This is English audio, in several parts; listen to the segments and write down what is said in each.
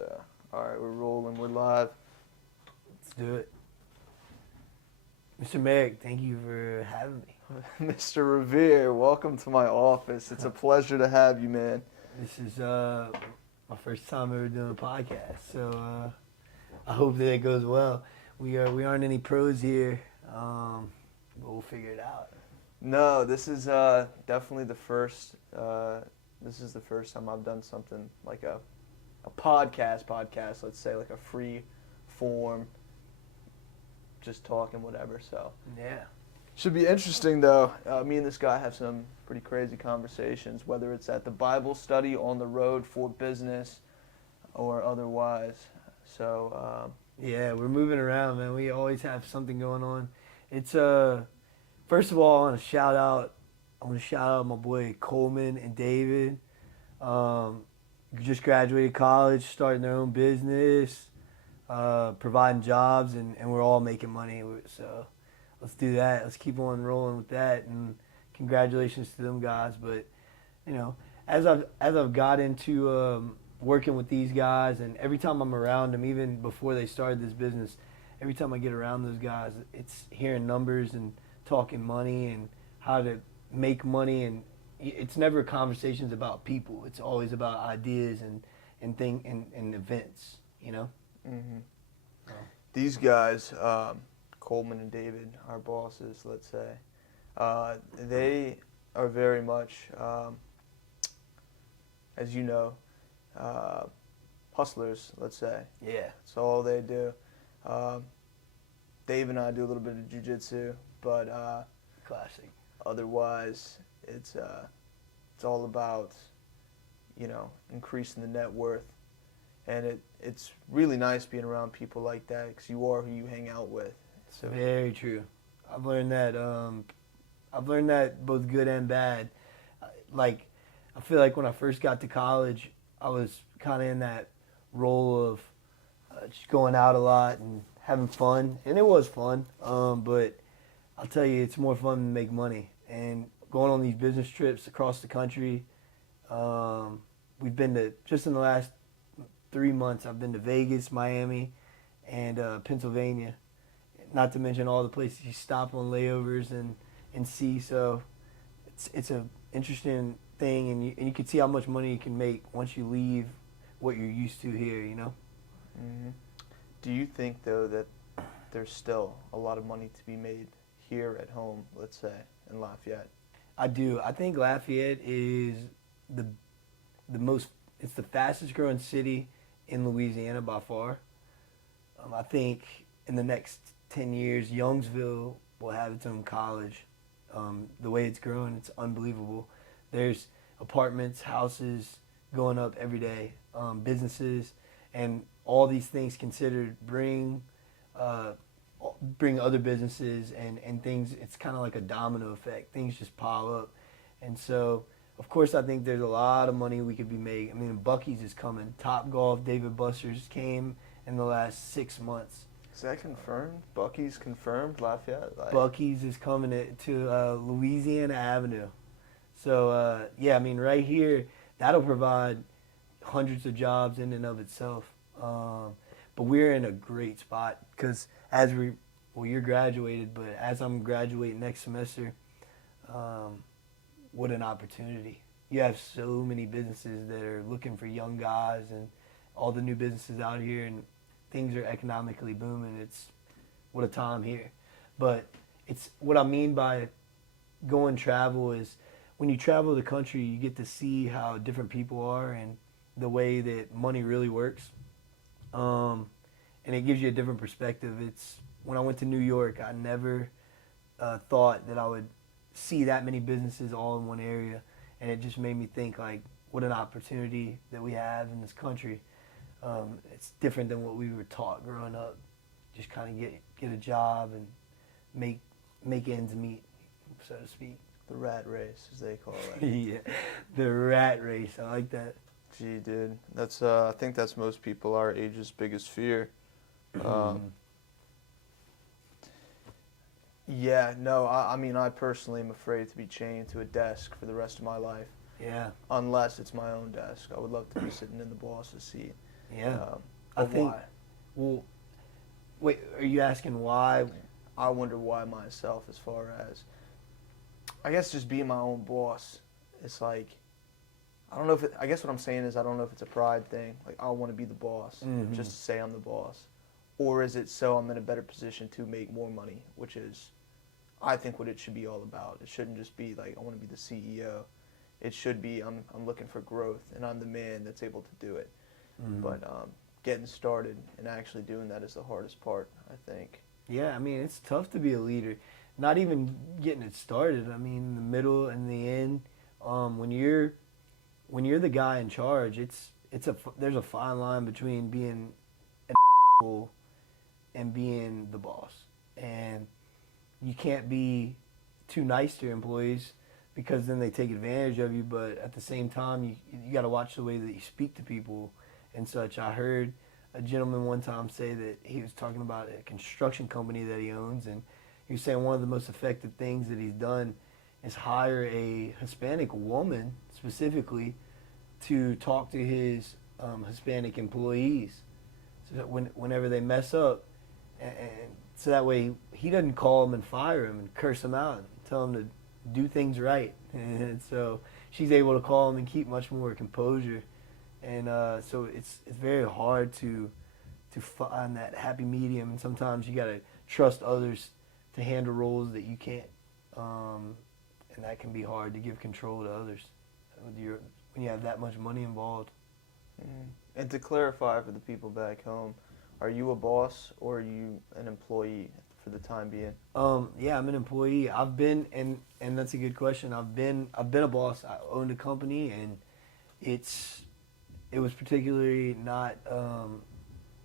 All right, we're rolling. We're live. Let's do it. Mr. Merrick, thank you for having me. Mr. Rivere, welcome to my office. It's a pleasure to have you, man. This is my first time ever doing a podcast, so I hope that it goes well. We aren't any pros here, but we'll figure it out. No, this is definitely the first. This is the first time I've done something like a podcast. Let's say like a free form, just talking whatever. So Yeah. should be interesting though. Me and this guy have some pretty crazy conversations, whether it's at the Bible study, on the road for business, or otherwise. So Yeah, we're moving around, man. We always have something going on. It's first of all, I want to shout out my boy Coleman and David. Just graduated college, starting their own business, providing jobs, and we're all making money. So let's do that. Let's keep on rolling with that. And congratulations to them guys. But you know, as I've got into working with these guys, and every time I'm around them, even before they started this business, every time I get around those guys, it's hearing numbers and talking money and how to make money, and it's never conversations about people. It's always about ideas and events, you know. hmm these guys, Coleman and David, our bosses, let's say, they are very much, as you know, hustlers, let's say. Yeah. That's all they do. Dave and I do a little bit of jiu-jitsu, but Classic. otherwise it's all about, increasing the net worth. And it's really nice being around people like that because you are who you hang out with. So Very true. I've learned that. I've learned that both good and bad. Like, I feel like when I first got to college, I was kind of in that role of just going out a lot and having fun, and it was fun. But I'll tell you, it's more fun to make money. And going on these business trips across the country, we've been to, just in the last 3 months, I've been to Vegas, Miami, and Pennsylvania. Not to mention all the places you stop on layovers and see. So it's a interesting thing, and you can see how much money you can make once you leave what you're used to here, you know? hmm Do you think, though, that there's still a lot of money to be made here at home, let's say, in Lafayette? I do. I think Lafayette is it's the fastest growing city in Louisiana by far. I think in the next 10 years, Youngsville will have its own college. The way it's growing, it's unbelievable. There's apartments, houses going up every day, businesses, and all these things considered bring other businesses and things. It's kind of like a domino effect. Things just pile up. And so, of course, I think there's a lot of money we could be making. I mean, Buc-ee's is coming. Top Golf, David Buster's came in the last 6 months. Is that confirmed? Buc-ee's confirmed, Lafayette? Buc-ee's is coming to Louisiana Avenue. So, yeah, I mean, right here, that'll provide hundreds of jobs in and of itself. But we're in a great spot because you're graduated, but as I'm graduating next semester, what an opportunity. You have so many businesses that are looking for young guys, and all the new businesses out here, and things are economically booming. It's what a time here. But it's what I mean by going travel is when you travel the country, you get to see how different people are and the way that money really works. And it gives you a different perspective. It's when I went to New York, I never thought that I would see that many businesses all in one area, and it just made me think like what an opportunity that we have in this country. It's different than what we were taught growing up. Just kind of get a job and make ends meet, so to speak. The rat race, as they call it. Yeah, the rat race. I like that. Gee, dude, that's I think that's most people our age's biggest fear. Yeah, no, I mean, I personally am afraid to be chained to a desk for the rest of my life. Yeah. Unless it's my own desk. I would love to be sitting in the boss's seat. Yeah. I But think, why? well, wait, are you asking why? I wonder why myself, as far as I guess just being my own boss. It's like I don't know if I guess what I'm saying is I don't know if it's a pride thing. Like I want to be the boss, Mm-hmm. just to say I'm the boss, or is it so I'm in a better position to make more money, which is I think what it should be all about. It shouldn't just be like I want to be the CEO. It should be I'm looking for growth and I'm the man that's able to do it. Mm-hmm. But getting started and actually doing that is the hardest part, I think. Yeah, I mean, it's tough to be a leader. Not even getting it started. I mean, the middle and the end. When you're the guy in charge, there's a fine line between being an asshole and being the boss. And you can't be too nice to your employees because then they take advantage of you. But at the same time, you got to watch the way that you speak to people and such. I heard a gentleman one time say that he was talking about a construction company that he owns, and he was saying one of the most effective things that he's done is hire a Hispanic woman specifically to talk to his Hispanic employees, so that whenever they mess up, and so that way he doesn't call them and fire them and curse them out and tell them to do things right. And so she's able to call them and keep much more composure. And so it's very hard to find that happy medium. And sometimes you gotta trust others to handle roles that you can't, and that can be hard to give control to others when you have that much money involved. Mm. And to clarify for the people back home, are you a boss or are you an employee for the time being? Yeah, I'm an employee. I've been, and that's a good question. I've been a boss. I owned a company, and it was particularly not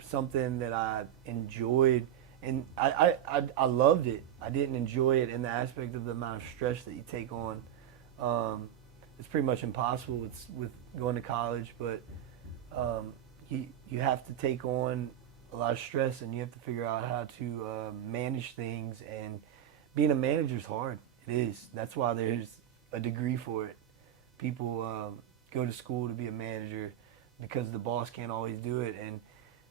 something that I enjoyed, and I loved it. I didn't enjoy it in the aspect of the amount of stress that you take on. It's pretty much impossible with going to college, but you have to take on a lot of stress, and you have to figure out how to manage things. And being a manager is hard. It is. That's why there's a degree for it. People go to school to be a manager because the boss can't always do it, and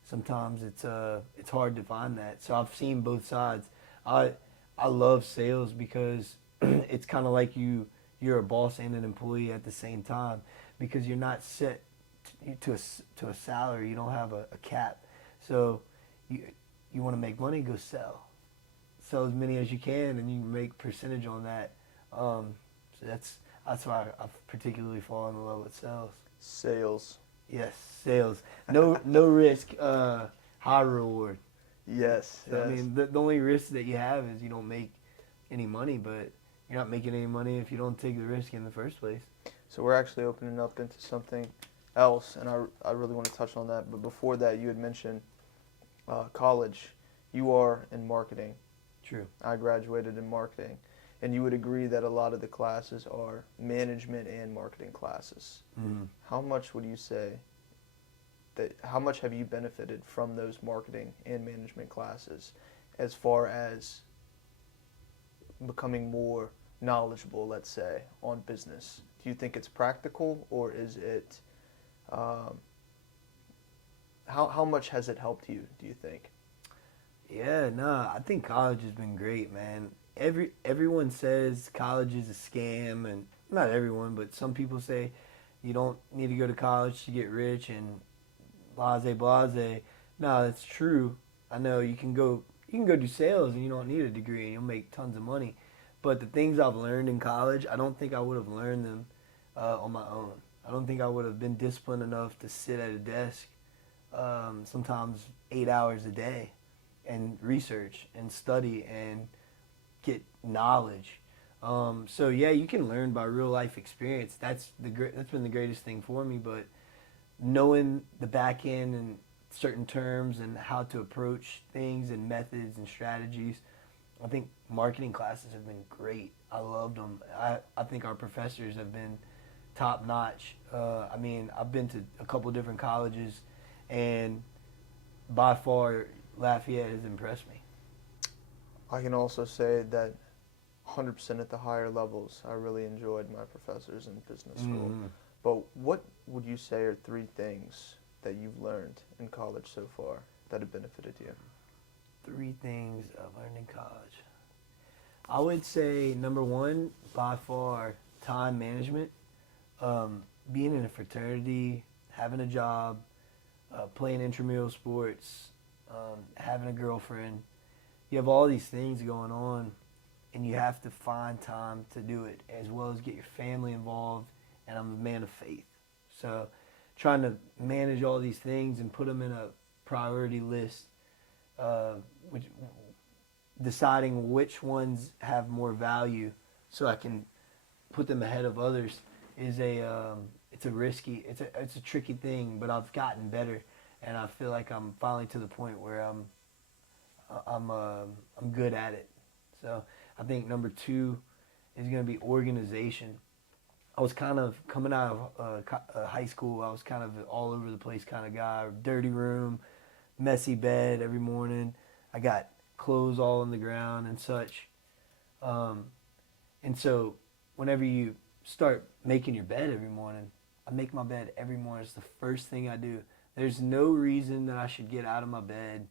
sometimes it's hard to find that. So I've seen both sides. I love sales because it's kind of like you're a boss and an employee at the same time, because you're not set to a salary. You don't have a cap. So you want to make money, go sell as many as you can, and you make percentage on that. So that's why I've particularly fallen in love with sales. Sales. Yes, sales. No risk, high reward. Yes. So, Yes. I mean, the only risk that you have is you don't make any money, but you're not making any money if you don't take the risk in the first place. So we're actually opening up into something else, and I really want to touch on that. But before that, you had mentioned college. You are in marketing. True. I graduated in marketing. And you would agree that a lot of the classes are management and marketing classes. Mm-hmm. How much would you say how much have you benefited from those marketing and management classes as far as becoming more knowledgeable, let's say, on business? Do you think it's practical, or is it, how much has it helped you, do you think? Yeah, no, I think college has been great, man. Everyone says college is a scam, and not everyone, but some people say you don't need to go to college to get rich and blase blase. No, that's true. I know you can go do sales and you don't need a degree and you'll make tons of money. But the things I've learned in college, I don't think I would have learned them on my own. I don't think I would have been disciplined enough to sit at a desk sometimes 8 hours a day and research and study and get knowledge. So yeah, you can learn by real life experience. That's been the greatest thing for me. But knowing the back end and certain terms and how to approach things and methods and strategies, I think marketing classes have been great. I loved them. I think our professors have been top notch. I mean, I've been to a couple different colleges, and by far Lafayette has impressed me. I can also say that 100% at the higher levels, I really enjoyed my professors in business school. Mm-hmm. But what would you say are three things that you've learned in college so far that have benefited you? 3 things I've learned in college. I would say number 1, by far, time management. Being in a fraternity, having a job, playing intramural sports, having a girlfriend. You have all these things going on, and you have to find time to do it, as well as get your family involved. And I'm a man of faith, so trying to manage all these things and put them in a priority list, which deciding which ones have more value, so I can put them ahead of others, is it's a tricky thing, but I've gotten better, and I feel like I'm finally to the point where I'm good at it. So I think number 2 is going to be organization. I was kind of coming out of high school. I was kind of all over the place kind of guy. Dirty room, messy bed every morning. I got clothes all on the ground and such. And so whenever you start making your bed every morning, I make my bed every morning. It's the first thing I do. There's no reason that I should get out of my bed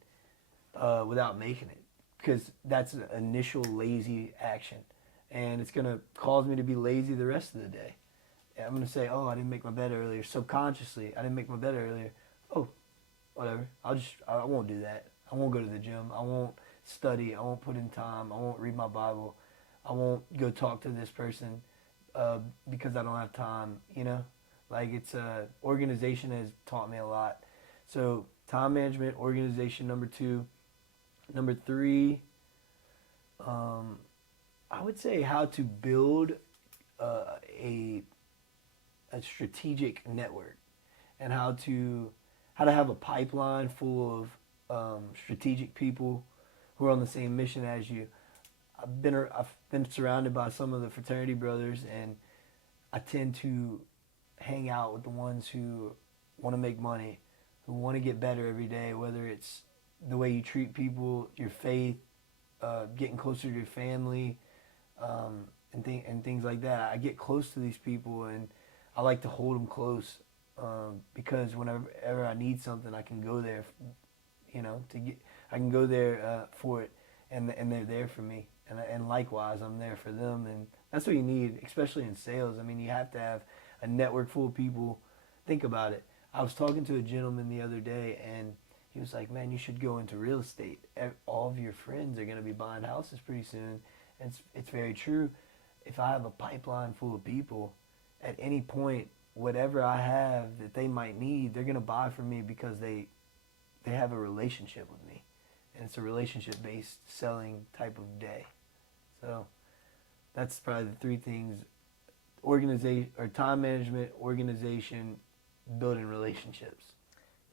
without making it, because that's an initial lazy action. And it's going to cause me to be lazy the rest of the day. And I'm going to say, oh, I didn't make my bed earlier. Subconsciously, I didn't make my bed earlier. Oh, whatever. I won't do that. I won't go to the gym. I won't study. I won't put in time. I won't read my Bible. I won't go talk to this person because I don't have time, you know? Like, organization has taught me a lot. So time management, organization, number 2. Number 3, I would say how to build a strategic network, and how to have a pipeline full of strategic people who are on the same mission as you. I've been surrounded by some of the fraternity brothers, and I tend to hang out with the ones who want to make money, who want to get better every day, whether it's the way you treat people, your faith, getting closer to your family, and things like that. I get close to these people, and I like to hold them close, because whenever I need something, I can go there, I can go there for it, and they're there for me, and likewise, I'm there for them, and that's what you need, especially in sales. I mean, you have to have a network full of people. Think about it. I was talking to a gentleman the other day, and he was like, man, you should go into real estate. All of your friends are going to be buying houses pretty soon. And it's very true. If I have a pipeline full of people, at any point, whatever I have that they might need, they're going to buy from me because they have a relationship with me. And it's a relationship-based selling type of day. So that's probably the 3 things: organization, or time management, organization, building relationships.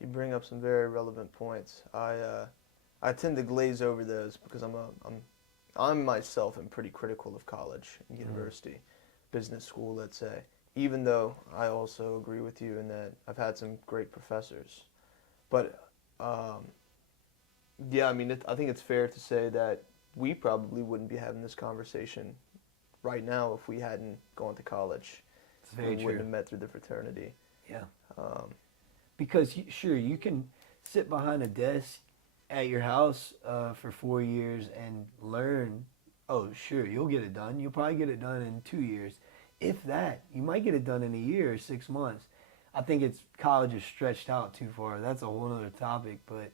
You bring up some very relevant points. I tend to glaze over those because I'm myself am pretty critical of college and university, business school, let's say. Even though I also agree with you in that I've had some great professors, but yeah, I mean, I think it's fair to say that we probably wouldn't be having this conversation right now if we hadn't gone to college. It's very true. Wouldn't have met through the fraternity. Yeah. Because sure, you can sit behind a desk at your house for 4 years and learn. Oh, sure, you'll get it done. You'll probably get it done in 2 years. If that, you might get it done in a year or 6 months. I think college is stretched out too far. That's a whole other topic. But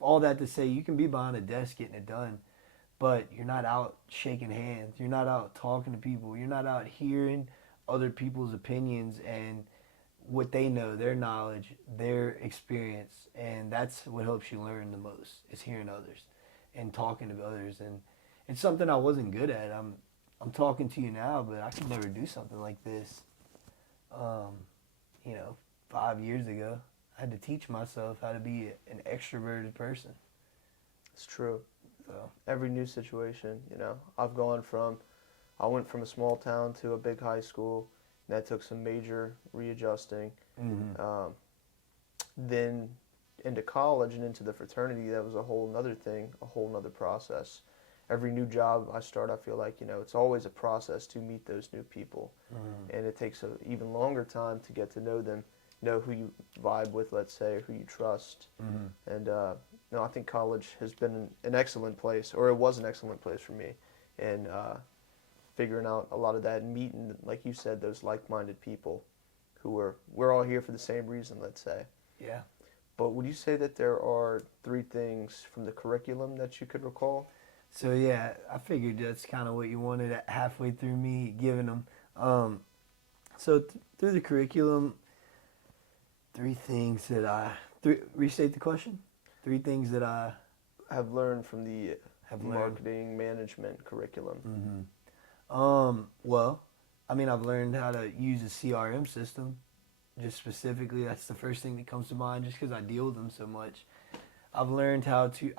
all that to say, you can be behind a desk getting it done, but you're not out shaking hands. You're not out talking to people. You're not out hearing other people's opinions and what they know, their knowledge, their experience, and that's what helps you learn the most, is hearing others and talking to others. And it's something I wasn't good at. I'm talking to you now, but I could never do something like this. 5 years ago, I had to teach myself how to be an extroverted person. It's true. So every new situation, I went from a small town to a big high school. That took some major readjusting. mm-hmm. Then into college and into the fraternity, that was a whole nother thing, a whole nother process. Every new job I start, I feel like, it's always a process to meet those new people. Mm-hmm. And it takes an even longer time to get to know them know who you vibe with, let's say, or who you trust. Mm-hmm. And no, I think college has been an excellent place, or it was an excellent place for me, and figuring out a lot of that and meeting, like you said, those like-minded people who we're all here for the same reason, let's say. Yeah. But would you say that there are 3 things from the curriculum that you could recall? So yeah, I figured that's kind of what you wanted at halfway through me giving them. Through the curriculum, 3 things that restate the question. 3 things that I Have learned from the have learned. marketing management curriculum. Well, I mean, I've learned how to use a CRM system. Just specifically, that's the first thing that comes to mind, just because I deal with them so much. I've learned how to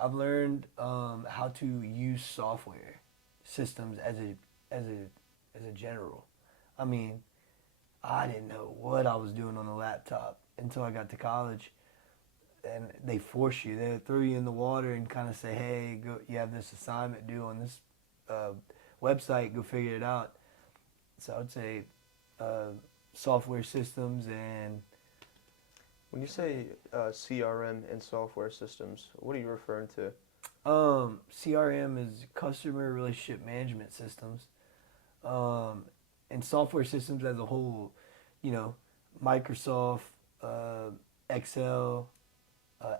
use software systems as a general. I mean, I didn't know what I was doing on a laptop until I got to college, and they force you. They throw you in the water and kind of say, "Hey, go. You have this assignment due on this website. Go figure it out." So I would say software systems and. When you say CRM and software systems, what are you referring to? CRM is customer relationship management systems, and software systems as a whole. You know, Microsoft, Excel,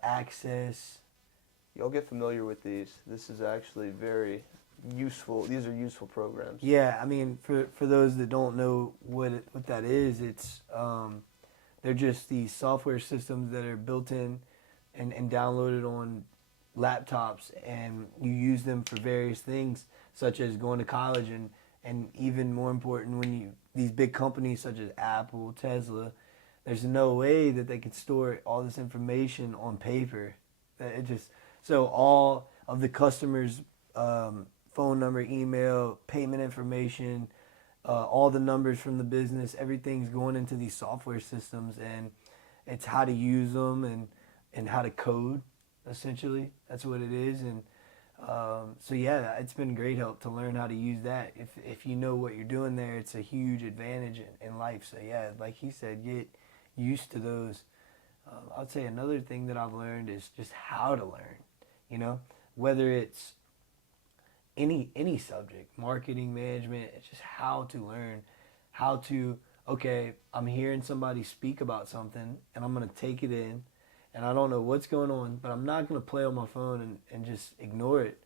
Access. Y'all get familiar with these. This is actually very useful. These are useful programs. Yeah, I mean, for those that don't know what that is, it's they're just these software systems that are built in and downloaded on laptops, and you use them for various things, such as going to college, and even more important, when these big companies such as Apple, Tesla, there's no way that they could store all this information on paper. So all of the customers' phone number, email, payment information, all the numbers from the business, everything's going into these software systems, and it's how to use them and how to code, essentially. That's what it is. And so yeah, it's been great help to learn how to use that. If you know what you're doing there, it's a huge advantage in life. So yeah, like he said, get used to those. I'd say another thing that I've learned is just how to learn, whether it's any subject, marketing, management. It's just how to learn, okay, I'm hearing somebody speak about something, and I'm going to take it in, and I don't know what's going on, but I'm not going to play on my phone and just ignore it.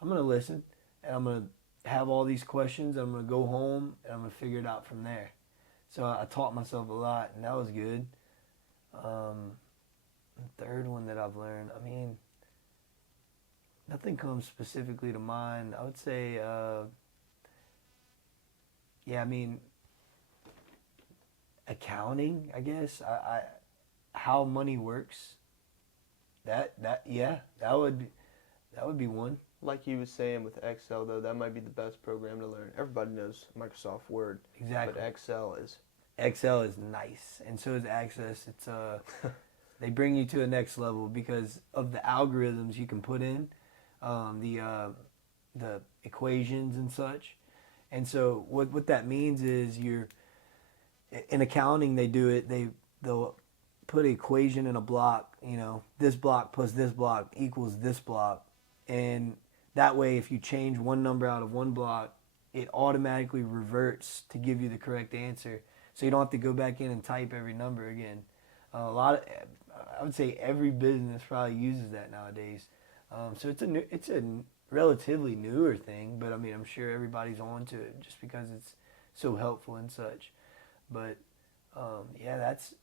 I'm going to listen, and I'm going to have all these questions, and I'm going to go home, and I'm going to figure it out from there. So I taught myself a lot, and that was good. The third one that I've learned, I mean, nothing comes specifically to mind. I would say, accounting, I guess. How money works. That would be one. Like you was saying with Excel, though, that might be the best program to learn. Everybody knows Microsoft Word. Exactly. But Excel is nice, and so is Access. It's they bring you to the next level because of the algorithms you can put in. The equations and such, and so what that means is in accounting they do it. They'll put an equation in a block. This block plus this block equals this block, and that way if you change one number out of one block, it automatically reverts to give you the correct answer. So you don't have to go back in and type every number again. I would say every business probably uses that nowadays. So it's a relatively newer thing, but I mean, I'm sure everybody's on to it just because it's so helpful and such. But that's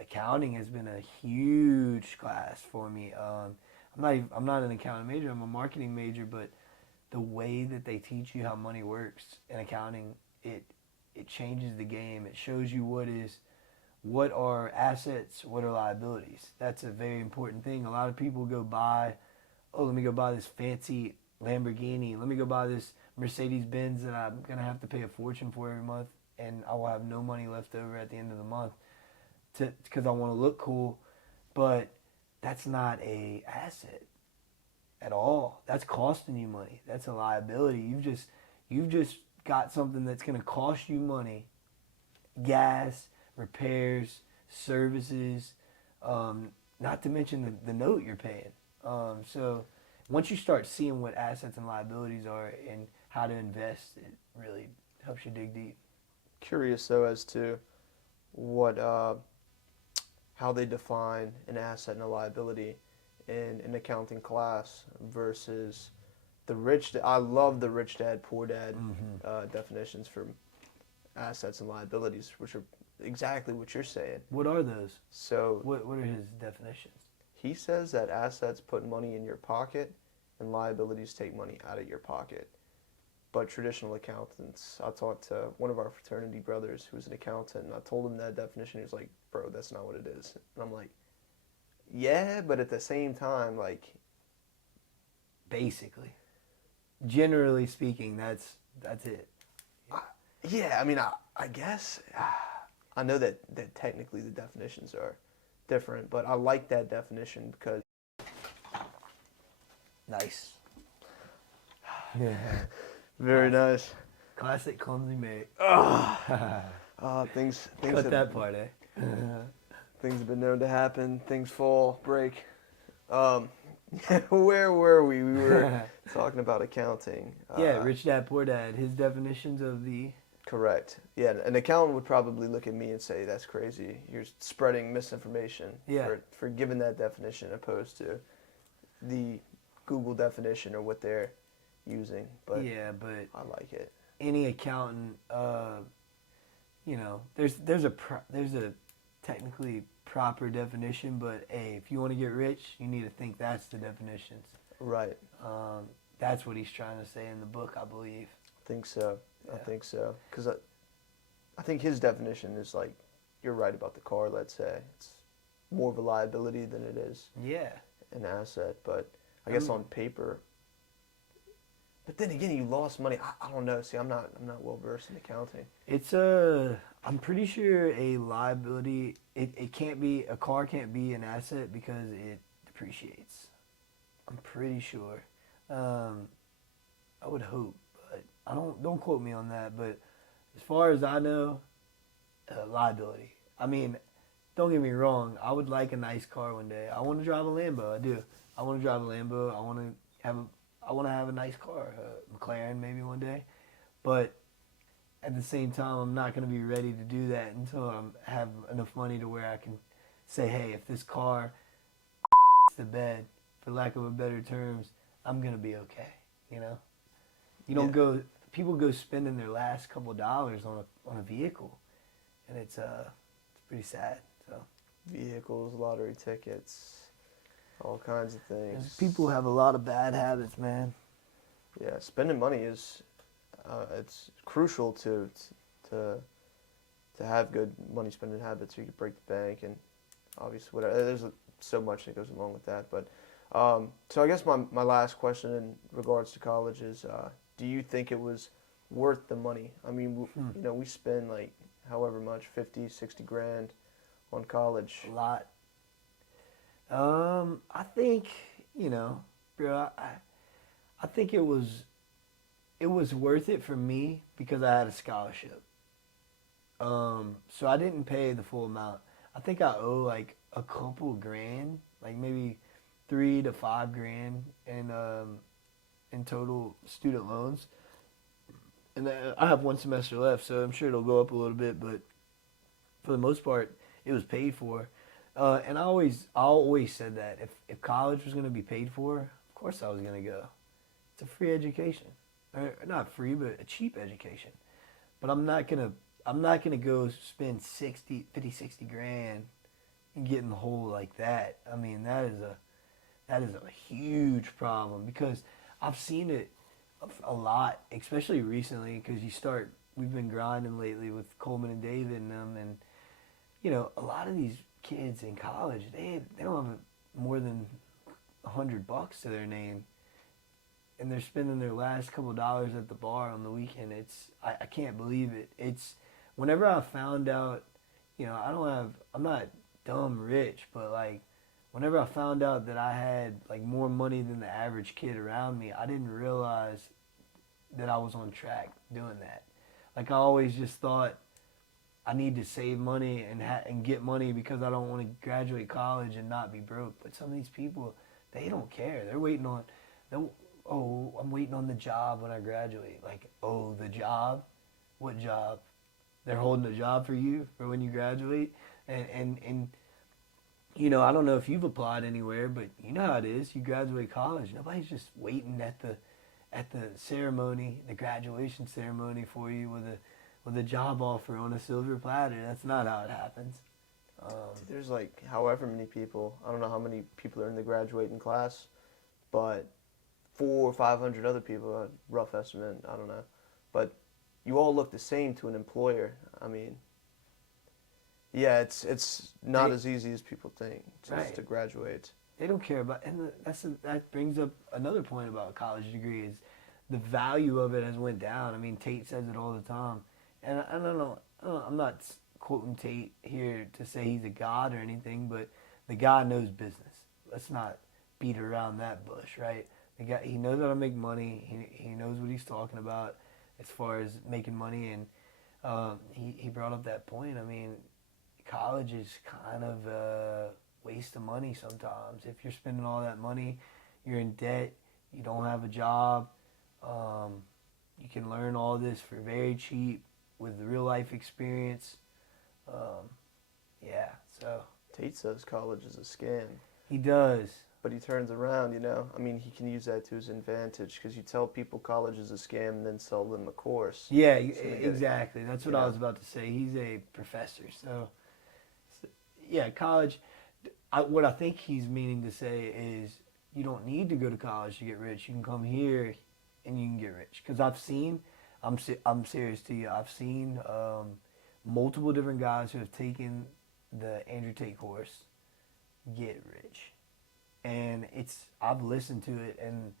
accounting has been a huge class for me. I'm not an accounting major. I'm a marketing major, but the way that they teach you how money works in accounting, it changes the game. It shows you what are assets, what are liabilities. That's a very important thing. A lot of people go buy. Oh, let me go buy this fancy Lamborghini. Let me go buy this Mercedes-Benz that I'm going to have to pay a fortune for every month, and I will have no money left over at the end of the month because I want to look cool. But that's not a asset at all. That's costing you money. That's a liability. You've just got something that's going to cost you money, gas, repairs, services, not to mention the note you're paying. So once you start seeing what assets and liabilities are and how to invest, it really helps you dig deep. Curious though as to what how they define an asset and a liability in an accounting class versus the I love the rich dad poor dad definitions for assets and liabilities, which are exactly what you're saying. What are those? So What are his definitions? he says that assets put money in your pocket and liabilities take money out of your pocket. But traditional accountants, I talked to one of our fraternity brothers who's an accountant, and I told him that definition. He was like, bro, that's not what it is. And I'm like, yeah, but at the same time, like, Basically, generally speaking, that's it. yeah, I mean, I guess, I know that technically the definitions are different, but I like that definition because Nice. Yeah. very nice. Classic clumsy mate. Things Cut have, that part, eh? things have been known to happen. Things fall, break. Where were we? We were talking about accounting. Yeah, rich dad, poor dad. His definitions of the Correct. Yeah, an accountant would probably look at me and say, that's crazy. You're spreading misinformation for giving that definition opposed to the Google definition or what they're using. But yeah, but I like it. any accountant, there's a technically proper definition, but hey, if you want to get rich, you need to think that's the definitions. Right. That's what he's trying to say in the book, I believe. I think so. Yeah. I think so. Because I think his definition is like, you're right about the car, let's say. It's more of a liability than it is Yeah. an asset. But I guess on paper. But then again, you lost money. I don't know. See, I'm not well versed in accounting. It's I'm pretty sure a liability, it can't be, a car can't be an asset because it depreciates. I'm pretty sure. I would hope, but don't quote me on that, but as far as I know, liability. I mean, don't get me wrong, I would like a nice car one day. I want to drive a Lambo, I do. I want to drive a Lambo, I want to have a nice car, a McLaren maybe one day, but at the same time, I'm not going to be ready to do that until I have enough money to where I can say, hey, if this car the bed, for lack of a better terms, I'm going to be okay, you know? You don't people go spending their last couple of dollars on a vehicle, and it's pretty sad, so. Vehicles, lottery tickets, all kinds of things. People have a lot of bad habits, man. Yeah, spending money is it's crucial to have good money spending habits. So you can break the bank and obviously whatever. There's so much that goes along with that. But so I guess my last question in regards to college is, do you think it was worth the money? I mean, we spend like however much, 50, 60 grand on college. A lot. I think, bro, I think it was worth it for me because I had a scholarship. So I didn't pay the full amount. I think I owe like a couple grand, like maybe 3 to 5 grand in total student loans. And I have one semester left, so I'm sure it'll go up a little bit, but for the most part, it was paid for. And I always said that if college was going to be paid for, of course I was going to go. It's a free education. Not free, but a cheap education. But I'm not gonna go spend 60 grand and get in the hole like that. I mean, that is a huge problem because I've seen it a lot, especially recently. Because we've been grinding lately with Coleman and David and them, and a lot of these kids in college they don't have more than $100 to their name. And they're spending their last couple of dollars at the bar on the weekend. I can't believe it. It's whenever I found out, I'm not dumb rich, but like whenever I found out that I had like more money than the average kid around me, I didn't realize that I was on track doing that. Like I always just thought I need to save money and get money because I don't want to graduate college and not be broke. But some of these people, they don't care. They're waiting on, I'm waiting on the job when I graduate. Like, oh, the job? What job? They're holding a job for you for when you graduate? And you know, I don't know if you've applied anywhere, but you know how it is. You graduate college. Nobody's just waiting at the ceremony, the graduation ceremony for you with a job offer on a silver platter. That's not how it happens. There's like however many people. I don't know how many people are in the graduating class, but 400 or 500 other people. A rough estimate. I don't know, but you all look the same to an employer. I mean, yeah, it's not as easy as people think just to graduate. They don't care about, and that brings up another point about a college degree is the value of it has went down. I mean, Tate says it all the time, and I don't know. I'm not quoting Tate here to say he's a god or anything, but the guy knows business. Let's not beat around that bush, right? The guy, he knows how to make money. He knows what he's talking about as far as making money, and he brought up that point. I mean, college is kind of a waste of money sometimes. If you're spending all that money, you're in debt, you don't have a job, you can learn all this for very cheap with real life experience. Yeah, so. Tate says college is a scam. He does. But he turns around, you know. I mean, he can use that to his advantage because you tell people college is a scam and then sell them a course. Yeah, exactly. That's what I was about to say. He's a professor, so yeah, college. What I think he's meaning to say is you don't need to go to college to get rich. You can come here and you can get rich. Because I've seen, I'm serious to you, I've seen multiple different guys who have taken the Andrew Tate course get rich. And I've listened to it, and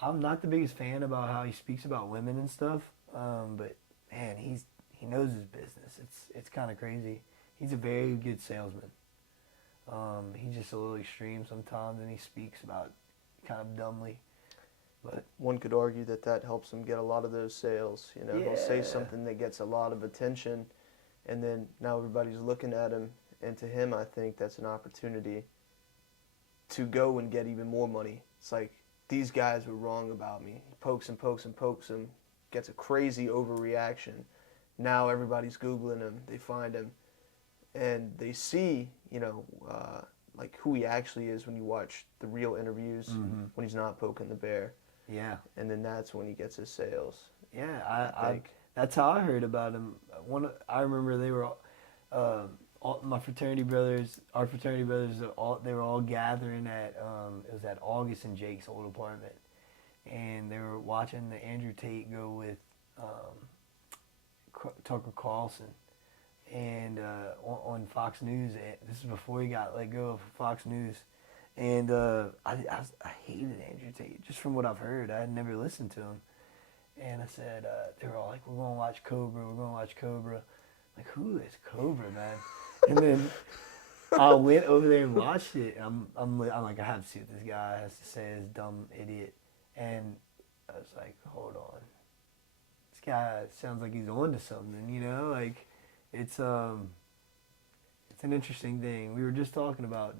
I'm not the biggest fan about how he speaks about women and stuff. But man, he knows his business. It's kind of crazy. He's a very good salesman. He's just a little extreme sometimes, and he speaks about kind of dumbly. But one could argue that helps him get a lot of those sales. You know, he'll say something that gets a lot of attention, and then now everybody's looking at him. And to him, I think that's an opportunity to go and get even more money. It's like, these guys were wrong about me. He pokes and pokes and pokes him, gets a crazy overreaction. Now everybody's Googling him. They find him. And they see, you know, like who he actually is when you watch the real interviews, when he's not poking the bear. Yeah. And then that's when he gets his sales. Yeah, I think. That's how I heard about him. I remember they were my fraternity brothers, they were all gathering at, it was at August and Jake's old apartment. And they were watching the Andrew Tate go with Tucker Carlson. And on Fox News, this is before he got let go of Fox News. And I hated Andrew Tate, just from what I've heard. I had never listened to him. And I said, they were all like, we're going to watch Cobra, we're going to watch Cobra. Like, who is Cobra, man? And then I went over there and watched it. And I'm like, I have to see what this guy has to say, this dumb idiot. And I was like, hold on. This guy sounds like he's on to something, you know? Like, it's an interesting thing. We were just talking about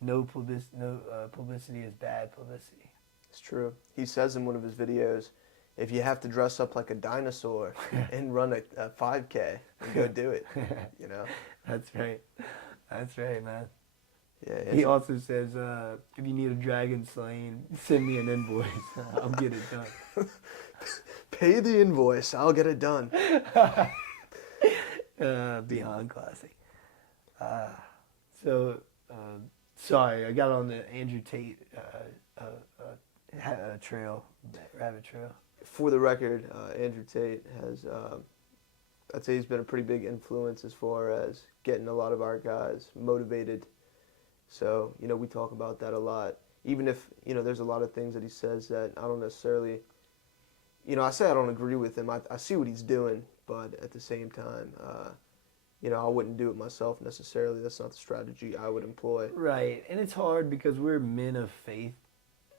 publicity is bad publicity. It's true. He says in one of his videos, if you have to dress up like a dinosaur and run a 5K, go do it. You know. That's right. That's right, man. Yeah. He also says, if you need a dragon slain, send me an invoice. I'll get it done. Pay the invoice. I'll get it done. Beyond classic. Sorry, I got on the Andrew Tate rabbit trail. For the record, Andrew Tate has, I'd say he's been a pretty big influence as far as getting a lot of our guys motivated. So, you know, we talk about that a lot. Even if, you know, there's a lot of things that he says that I don't necessarily, you know, I say I don't agree with him. I see what he's doing, but at the same time, you know, I wouldn't do it myself necessarily. That's not the strategy I would employ. Right, and it's hard because we're men of faith.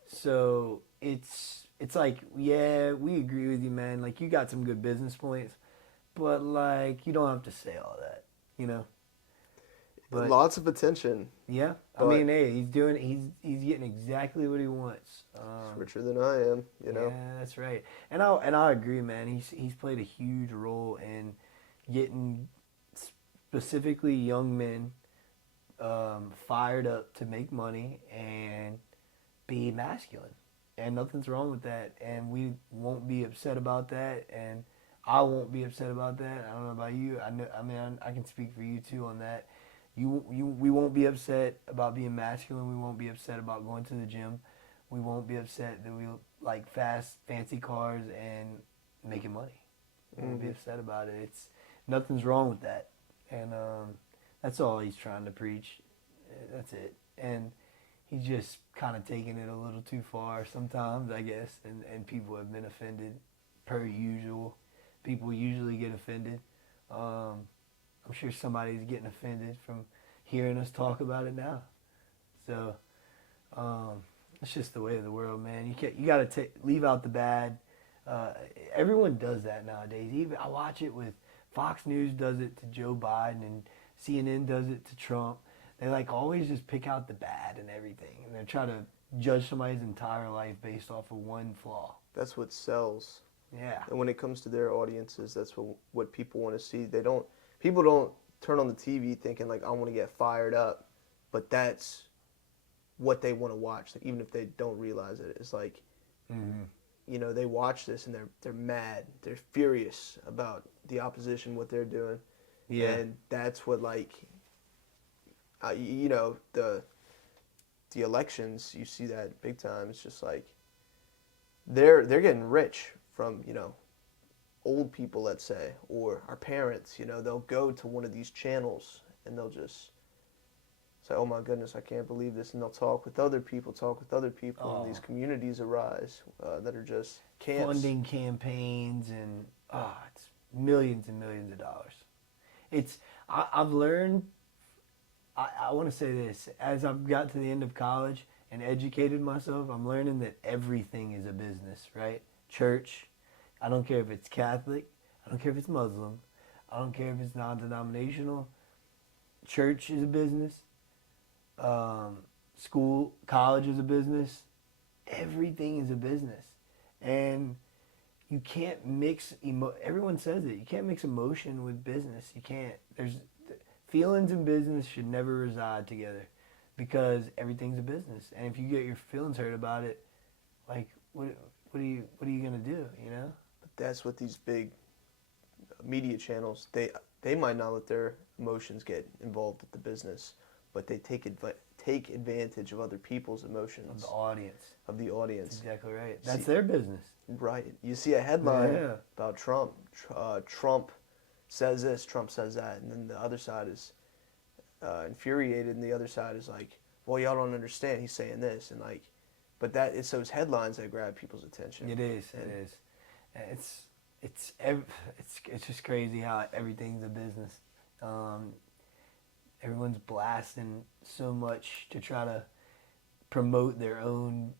So it's like, yeah, we agree with you, man. Like, you got some good business points, but like you don't have to say all that, you know. But Lots of attention. yeah, I But mean, hey, he's getting exactly what he wants. he's richer than I am, you know. Yeah, that's right. And I agree, man. He's played a huge role in getting specifically young men fired up to make money and be masculine. And nothing's wrong with that. And we won't be upset about that. And I won't be upset about that. I don't know about you. I can speak for you too on that. We won't be upset about being masculine. We won't be upset about going to the gym. We won't be upset that we like fast, fancy cars and making money. We won't be upset about it. It's nothing's wrong with that. And that's all he's trying to preach. That's it. And he's just kind of taking it a little too far sometimes, I guess. And people have been offended, per usual. People usually get offended. I'm sure somebody's getting offended from hearing us talk about it now. So it's just the way of the world, man. You got to leave out the bad. Everyone does that nowadays. Even I watch it with Fox News does it to Joe Biden and CNN does it to Trump. They like always just pick out the bad and everything, and they're trying to judge somebody's entire life based off of one flaw. That's what sells. Yeah. And when it comes to their audiences, that's what people want to see. People don't turn on the TV thinking like I want to get fired up, but that's what they want to watch. Like, even if they don't realize it, it's like, you know, they watch this and they're mad, they're furious about the opposition, what they're doing, and that's what like, you know, the elections, you see that big time. It's just like they're getting rich from, you know, old people, let's say, or our parents. You know, they'll go to one of these channels and they'll just say, oh my goodness, I can't believe this, and they'll talk with other people, and these communities arise that are just camps. Funding campaigns and it's millions and millions of dollars. I've learned, I want to say this, as I've got to the end of college and educated myself, I'm learning that everything is a business, right? Church, I don't care if it's Catholic, I don't care if it's Muslim, I don't care if it's non-denominational. Church is a business. School, college is a business. Everything is a business. And you can't mix, everyone says it, you can't mix emotion with business. You can't. Feelings and business should never reside together because everything's a business. And if you get your feelings hurt about it, like, what are you going to do, you know? But that's what these big media channels, they might not let their emotions get involved with the business, but they take advantage of other people's emotions. Of the audience. That's exactly right. That's their business. Right. You see a headline about Trump. Trump says this, Trump says that, and then the other side is infuriated, and the other side is like, well, y'all don't understand, he's saying this, and like, but it's those headlines that grab people's attention. It is. It's just crazy how everything's a business. Everyone's blasting so much to try to promote their own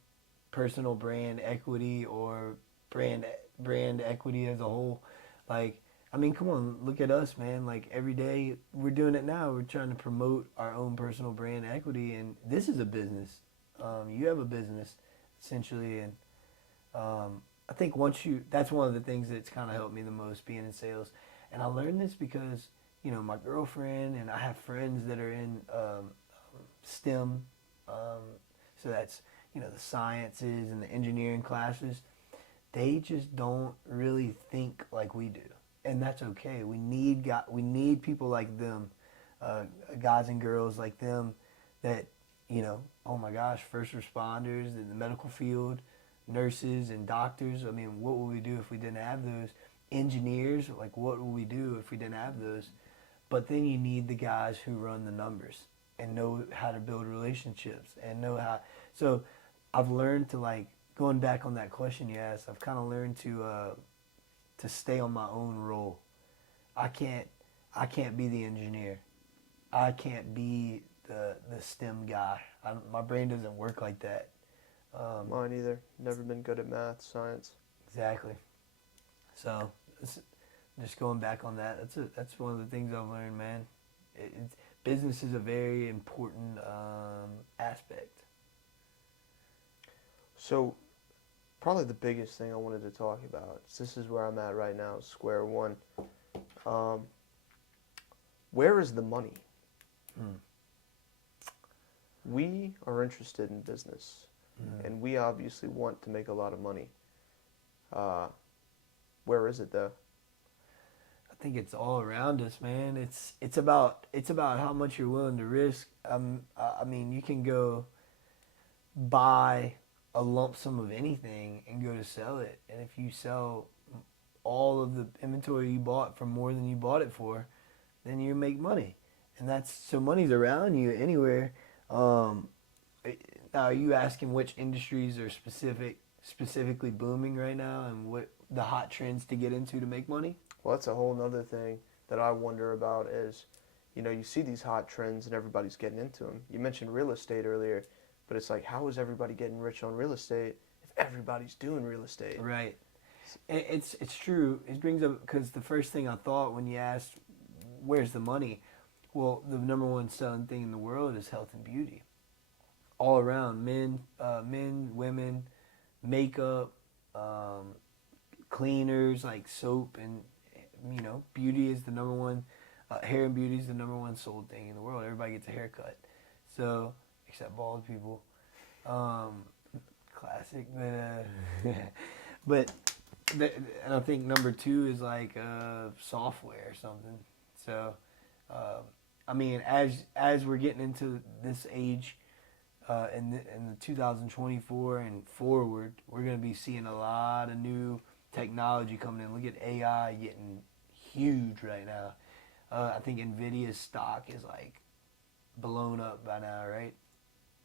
personal brand equity or brand equity as a whole. Like, I mean, come on, look at us, man. Like, every day we're doing it now. We're trying to promote our own personal brand equity, and this is a business. You have a business, essentially, and I think that's one of the things that's kind of helped me the most, being in sales. And I learned this because, you know, my girlfriend and I have friends that are in STEM, so that's, you know, the sciences and the engineering classes. They just don't really think like we do. And that's okay. We need people like them, guys and girls like them that, you know, oh my gosh, first responders in the medical field, nurses and doctors. I mean, what would we do if we didn't have those? Engineers, like, what would we do if we didn't have those? But then you need the guys who run the numbers and know how to build relationships and know how. So I've learned to, like, going back on that question you asked, I've kind of learned to stay on my own role. I can't be the engineer. I can't be the STEM guy. My brain doesn't work like that. Mine either. Never been good at math, science. Exactly. So just going back on that, that's one of the things I've learned, man. Business is a very important aspect. So, probably the biggest thing I wanted to talk about, this is where I'm at right now, square one. Where is the money? We are interested in business, and we obviously want to make a lot of money. Where is it though? I think it's all around us, man. It's about how much you're willing to risk. I mean, you can go buy a lump sum of anything and go to sell it, and if you sell all of the inventory you bought for more than you bought it for, then you make money, and so money's around you anywhere. Now, are you asking which industries are specifically booming right now, and what the hot trends to get into to make money? Well, that's a whole nother thing that I wonder about is, you see these hot trends and everybody's getting into them. You mentioned real estate earlier, but it's like, how is everybody getting rich on real estate if everybody's doing real estate? Right. It's true. It brings up, because the first thing I thought when you asked, where's the money? Well, the number one selling thing in the world is health and beauty. All around, men, women, makeup, cleaners like soap, and beauty is the number one. Hair and beauty is the number one sold thing in the world. Everybody gets a haircut, so except bald people. Classic, but and I think number two is like software or something. So, I mean, as we're getting into this age, in the 2024 and forward, we're going to be seeing a lot of new technology coming in. Look at AI getting huge right now. I think Nvidia's stock is like blown up by now, right?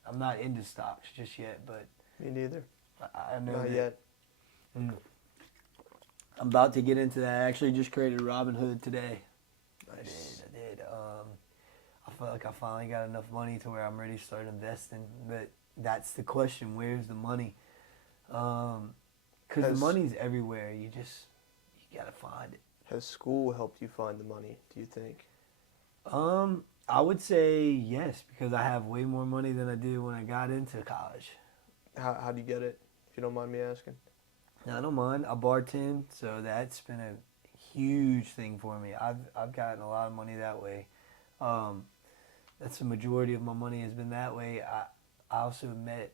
I'm not into stocks just yet, but Me neither. I know Not that. yet. I'm about to get into that. I actually just created Robinhood today. Nice. I did. I feel like I finally got enough money to where I'm ready to start investing. But that's the question: where's the money? Because the money's everywhere. You gotta find it. Has school helped you find the money, do you think? I would say yes, because I have way more money than I did when I got into college. How do you get it, if you don't mind me asking? Now, I don't mind. I bartend, so that's been a huge thing for me. I've gotten a lot of money that way. That's the majority of my money has been that way. I also met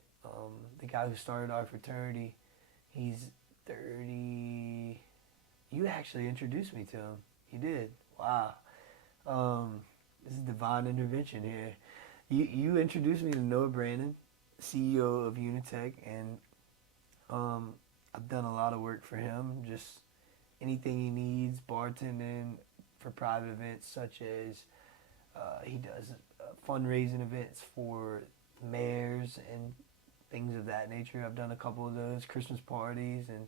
the guy who started our fraternity. He's 30. You actually introduced me to him. You did. Wow. This is divine intervention here. You introduced me to Noah Brandon, CEO of Unitech, and I've done a lot of work for him. Just anything he needs, bartending for private events, such as he does fundraising events for mayors and things of that nature. I've done a couple of those, Christmas parties, and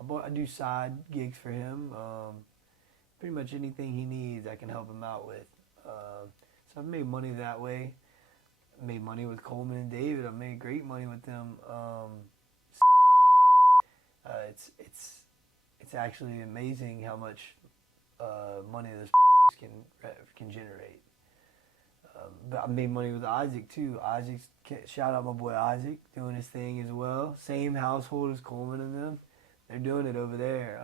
I do side gigs for him. Pretty much anything he needs, I can help him out with. So I've made money that way. I made money with Coleman and David. I've made great money with them. It's actually amazing how much money this can generate. But I made money with Isaac too. Shout out my boy Isaac, doing his thing as well. Same household as Coleman and them. They're doing it over there.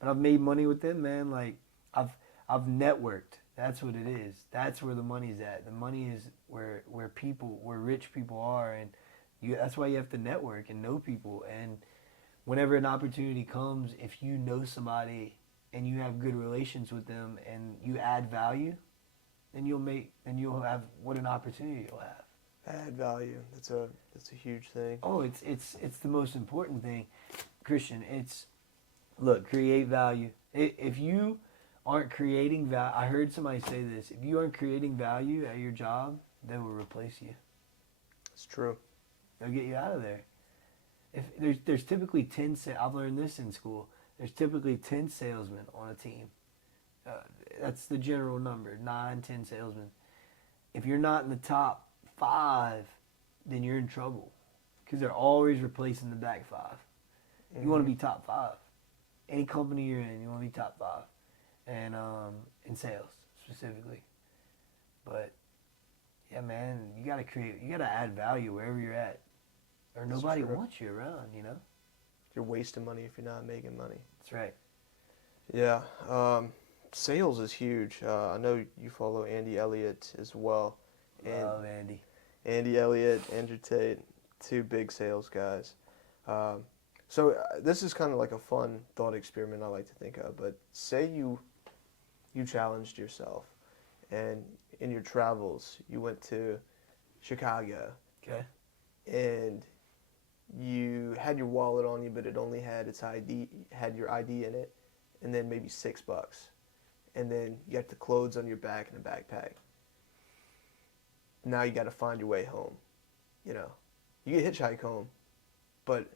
But I've made money with them, man. Like I've networked. That's what it is. That's where the money's at. The money is where rich people are, and that's why you have to network and know people. And whenever an opportunity comes, if you know somebody and you have good relations with them and you add value, then you'll have what an opportunity you'll have. Add value. That's a huge thing. Oh, it's the most important thing, Christian. Create value. If you aren't creating value, I heard somebody say this. If you aren't creating value at your job, they will replace you. It's true. They'll get you out of there. If there's typically 10. I've learned this in school. There's typically 10 salesmen on a team. That's the general number, 9, 10 salesmen. If you're not in the top 5, then you're in trouble, because they're always replacing the back 5. You want to be top 5. any company you're in, you want to be top 5, and in sales specifically. But yeah, man, you gotta add value wherever you're at, or That's nobody true. wants you around. You're wasting money if you're not making money. That's right. Yeah. Sales is huge. I know you follow Andy Elliott as well. And Love Andy. Andy Elliott, Andrew Tate, two big sales guys. So this is kind of like a fun thought experiment I like to think of. But say you challenged yourself, and in your travels you went to Chicago, Okay. and you had your wallet on you, but it only had your ID in it, and then maybe $6, and then you got the clothes on your back and a backpack. Now you got to find your way home. You can hitchhike home, but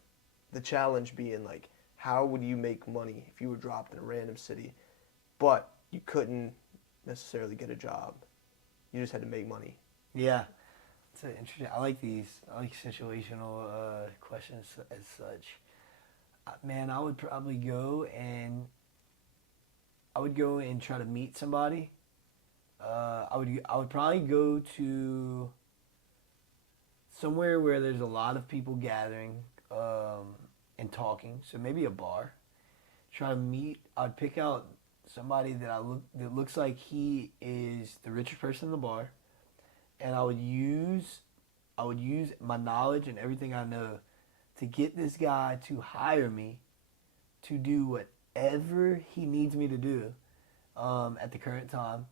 the challenge being like, how would you make money if you were dropped in a random city, but you couldn't necessarily get a job? You just had to make money. Yeah. It's interesting. I like these. I like situational questions as such. Man, I would probably go and try to meet somebody. I would probably go to somewhere where there's a lot of people gathering and talking. So maybe a bar. Try to meet. I'd pick out somebody that looks like he is the richest person in the bar, and I would use my knowledge and everything I know to get this guy to hire me to do whatever he needs me to do at the current time,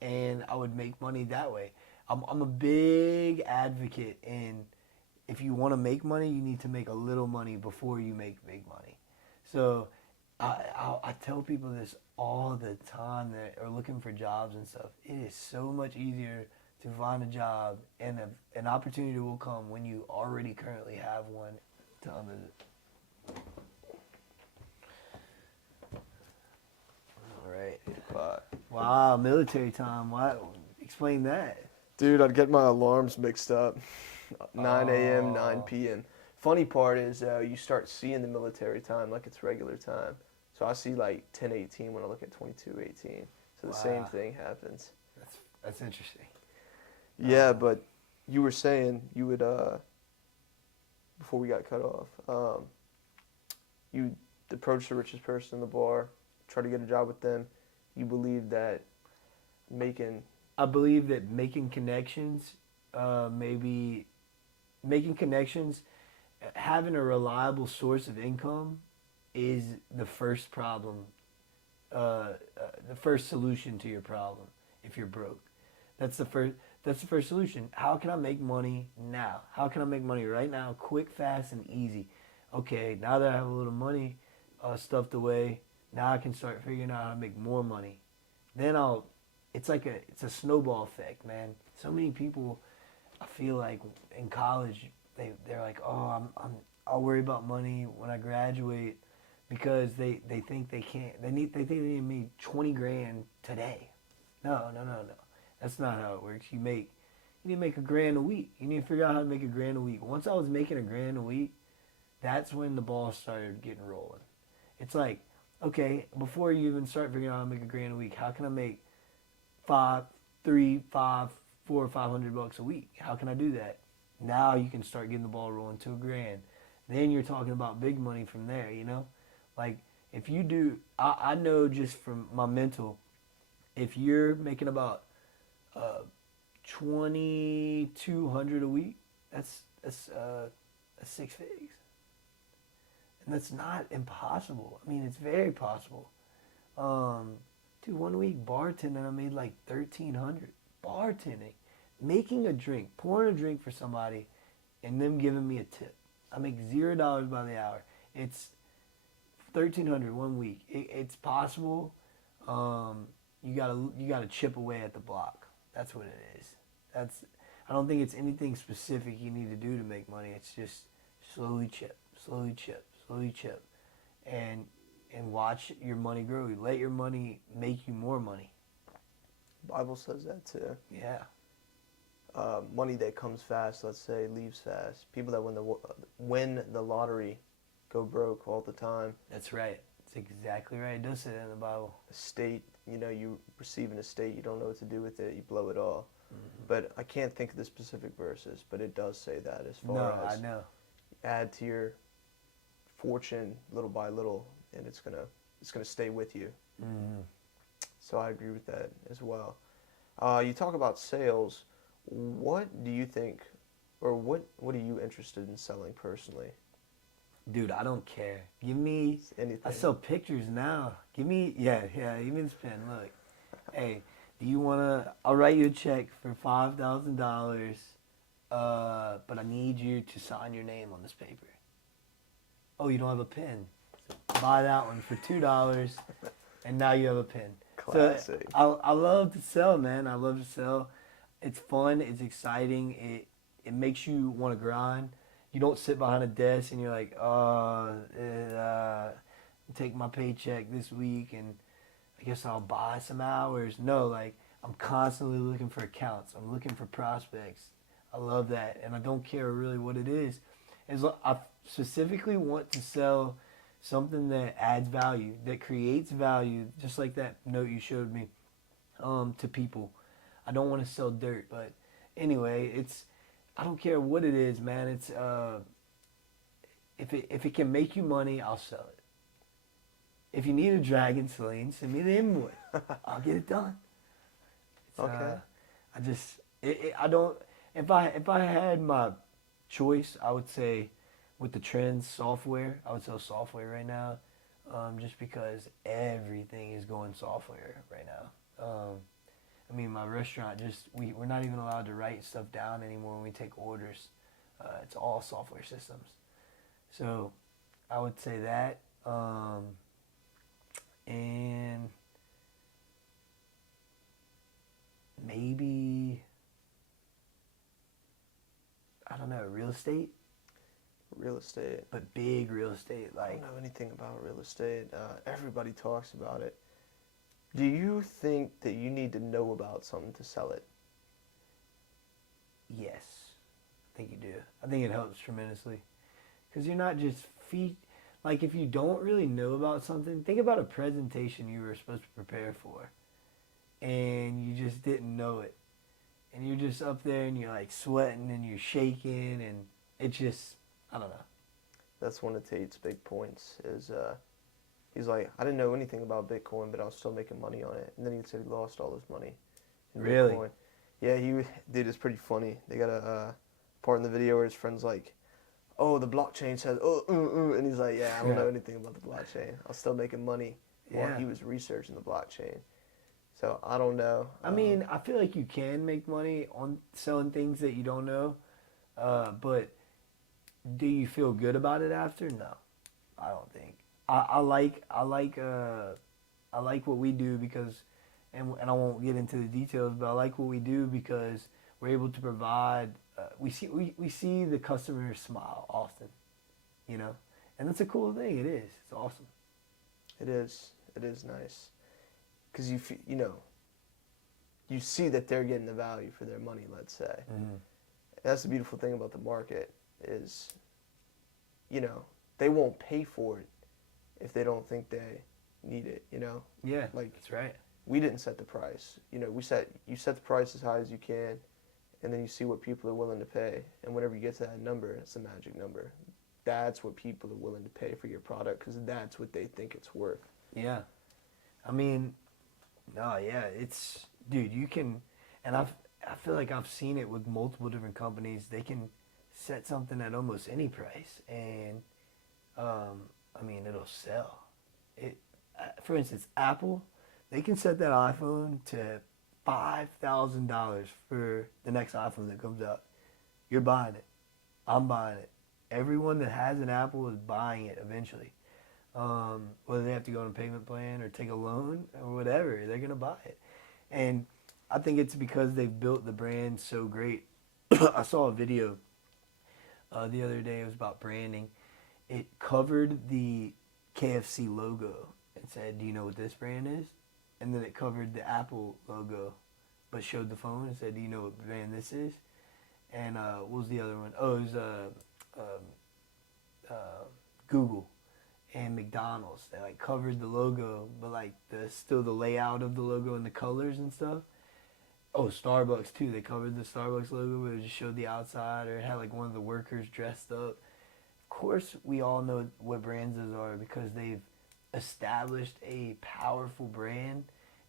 and I would make money that way. I'm a big advocate in, if you want to make money, you need to make a little money before you make big money. So I tell people this all the time that are looking for jobs and stuff. It is so much easier to find a job, and an opportunity will come when you already currently have one to visit. All right. But Wow, military time. Why? Explain that. dude, I'd get my alarms mixed up. 9 a.m., 9 Oh. p.m. Funny part is you start seeing the military time like it's regular time. So I see like 10:18 when I look at 22:18. So the same Wow. thing happens. That's interesting. Yeah, but you were saying you would, before we got cut off, you approach the richest person in the bar, try to get a job with them. You believe that I believe that making connections, having a reliable source of income is the first problem, the first solution to your problem if you're broke. That's the first solution. How can I make money now? How can I make money right now, quick, fast, and easy? Okay, now that I have a little money stuffed away, now I can start figuring out how to make more money. Then it's a snowball effect, man. So many people, I feel like in college, they're like, oh, I'll worry about money when I graduate, because they think they can't. They think they need to make 20 grand today. No. That's not how it works. You need to make $1,000 a week. You need to figure out how to make $1,000 a week. Once I was making $1,000 a week, that's when the ball started getting rolling. It's like, okay, before you even start figuring out how to make $1,000 a week, how can I make $400 or $500 a week? How can I do that? Now you can start getting the ball rolling to $1,000. Then you're talking about big money from there, Like, if you do, I know just from my mental, if you're making about $2,200 a week, that's 6 figs. And that's not impossible. I mean, it's very possible. Dude, 1 week bartending, I made like $1,300. Bartending, making a drink, pouring a drink for somebody, and them giving me a tip. I make $0 by the hour. It's $1,300 1 week. It's possible. You gotta chip away at the block. That's what it is. I don't think it's anything specific you need to do to make money. It's just slowly chip, and watch your money grow. Let your money make you more money. Bible says that too. Yeah. Money that comes fast, let's say, leaves fast. People that win the lottery go broke all the time. That's right. It's exactly right. It does say that in the Bible. Estate, you receive an estate, you don't know what to do with it, you blow it all. Mm-hmm. But I can't think of the specific verses, but it does say that as far No, as I know. add to your fortune little by little, and it's gonna stay with you. Mm-hmm. So I agree with that as well. You talk about sales. What do you think, or what are you interested in selling personally? Dude, I don't care. Give me. Anything. I sell pictures now. Give me. Yeah. Give me this pen. Look. Hey, do you wanna? I'll write you a check for $5,000. But I need you to sign your name on this paper. Oh, you don't have a pen? Buy that one for $2, and now you have a pen. Classic. So I love to sell, man. I love to sell. It's fun. It's exciting. It makes you want to grind. You don't sit behind a desk and you're like, take my paycheck this week and I guess I'll buy some hours. No, like I'm constantly looking for accounts. I'm looking for prospects. I love that, and I don't care really what it is. I specifically want to sell something that adds value, that creates value, just like that note you showed me, to people. I don't want to sell dirt, but anyway, I don't care what it is, man. It's if it can make you money, I'll sell it. If you need a dragon sling, send me the invoice. I'll get it done. Okay. I don't. If I had my choice, I would say with the trends software, I would sell software right now, just because everything is going software right now. I mean, my restaurant we're not even allowed to write stuff down anymore when we take orders. It's all software systems. So I would say that. And maybe, I don't know, real estate. Real estate. But big real estate. I Like, don't know anything about real estate. Everybody talks about it. Do you think that you need to know about something to sell it? yes, I think you do. I think it helps tremendously. Because you're not just like if you don't really know about something, think about a presentation you were supposed to prepare for and you just didn't know it. And you're just up there and you're like sweating and you're shaking and it just, I don't know. That's one of Tate's big points is he's like, I didn't know anything about Bitcoin, but I was still making money on it. And then he said he lost all his money in Really? Bitcoin. Yeah, dude, it's pretty funny. They got a part in the video where his friend's like, oh, the blockchain says, and he's like, yeah, I don't know anything about the blockchain. I was still making money while he was researching the blockchain. So I don't know. I mean, I feel like you can make money on selling things that you don't know, but do you feel good about it after? No, I don't think. I like what we do because, and I won't get into the details, but I like what we do because we're able to provide. We see the customer smile often, and that's a cool thing. It is. It's awesome. It is nice, because you see that they're getting the value for their money. Let's say, that's the beautiful thing about the market is, they won't pay for it if they don't think they need it. Yeah, like that's right. We didn't set the price. You set the price as high as you can, and then you see what people are willing to pay. And whenever you get to that number, it's a magic number. That's what people are willing to pay for your product because that's what they think it's worth. Yeah. I mean, no, yeah, dude, you can, and I feel like I've seen it with multiple different companies. They can set something at almost any price, and, I mean, it'll sell. For instance, Apple, they can set that iPhone to $5,000 for the next iPhone that comes out. You're buying it. I'm buying it. Everyone that has an Apple is buying it eventually. Whether they have to go on a payment plan or take a loan or whatever, they're going to buy it. And I think it's because they've built the brand so great. I saw a video the other day. It was about branding. It covered the KFC logo and said, do you know what this brand is? And then it covered the Apple logo, but showed the phone and said, do you know what brand this is? And what was the other one? Oh, it was Google. and McDonald's. They like covered the logo, but like the layout of the logo and the colors and stuff. Oh, Starbucks too. They covered the Starbucks logo, but it just showed the outside, or it had like one of the workers dressed up. Of course, we all know what brands those are because they've established a powerful brand,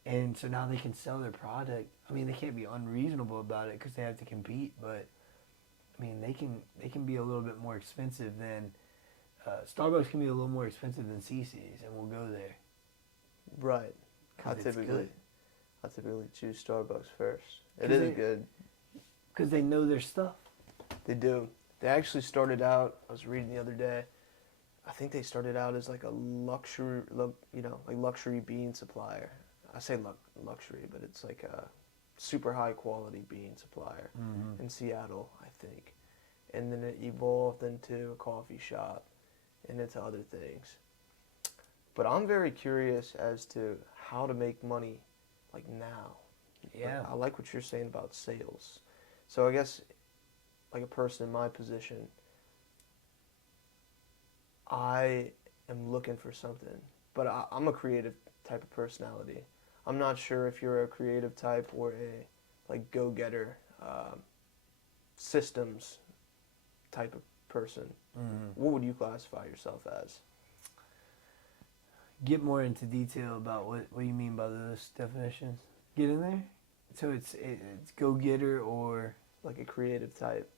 and so now they can sell their product. I mean, they can't be unreasonable about it because they have to compete, but I mean, they can be a little bit more expensive than Starbucks can be a little more expensive than CC's, and we'll go there. Right. I 'Cause it's typically good. choose Starbucks first. It 'Cause is good. Because they know their stuff. They do. They actually started out. I was reading the other day. I think they started out as like a luxury, like luxury bean supplier. I say luxury, but it's like a super high quality bean supplier Mm-hmm. in Seattle, I think. And then it evolved into a coffee shop and into other things. But I'm very curious as to how to make money like now. Yeah. I like what you're saying about sales. So I guess like a person in my position, I am looking for something, but I'm a creative type of personality. I'm not sure if you're a creative type or a like go-getter, systems type of person. Mm-hmm. What would you classify yourself as? Get more into detail about what you mean by those definitions. Get in there. So it's go-getter or Like a creative type.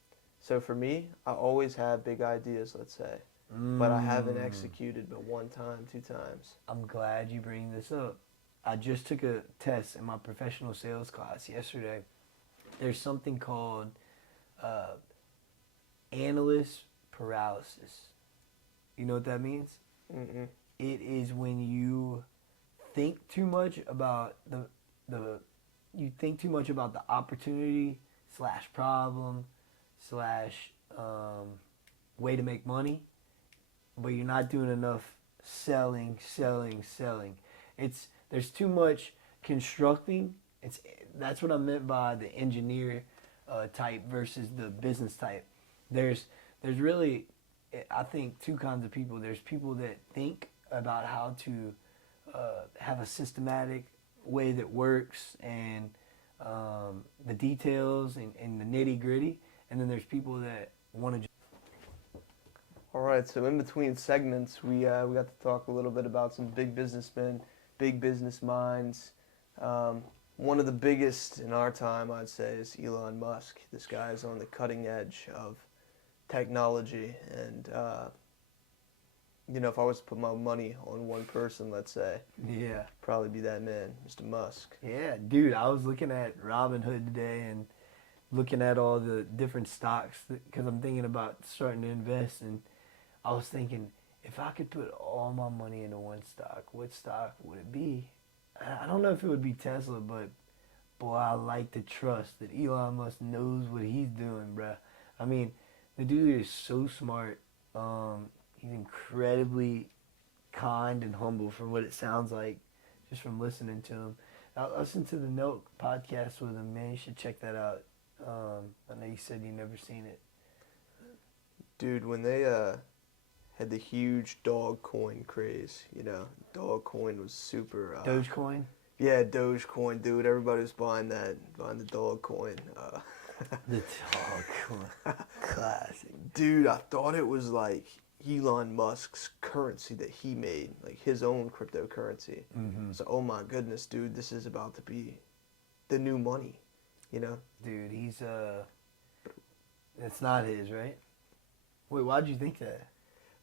So for me, I always have big ideas, let's say, but I haven't executed but one time, two times. I'm glad you bring this up. I just took a test in my professional sales class yesterday. There's something called analyst paralysis. You know what that means? Mm-mm. It is when you think too much about the you think too much about the opportunity slash problem slash way to make money, but you're not doing enough selling. There's too much constructing. That's what I meant by the engineer type versus the business type. There's really, I think, two kinds of people. There's people that think about how to have a systematic way that works and the details and the nitty gritty, and then there's people that want to. All right, so in between segments, we got to talk a little bit about some big businessmen, big business minds. One of the biggest in our time, I'd say, is Elon Musk. This guy is on the cutting edge of technology, and if I was to put my money on one person, let's say, Yeah. probably be that man, Mr. Musk. Yeah, dude, I was looking at Robinhood today and looking at all the different stocks because I'm thinking about starting to invest, and I was thinking, if I could put all my money into one stock, what stock would it be? I don't know if it would be Tesla, but boy, I like to trust that Elon Musk knows what he's doing, bruh. I mean, the dude is so smart. He's incredibly kind and humble from what it sounds like just from listening to him. I listened to the Milk podcast with him, man. You should check that out. I know you said you never seen it. Dude, when they had the huge dog coin craze, dog coin was super. Dogecoin? Yeah, Dogecoin, dude. Everybody was buying the dog coin. The dog coin. Classic. Dude, I thought it was like Elon Musk's currency that he made, like his own cryptocurrency. Mm-hmm. So, oh my goodness, dude, this is about to be the new money, Dude, he's, it's not his, right? Wait, why'd you think that?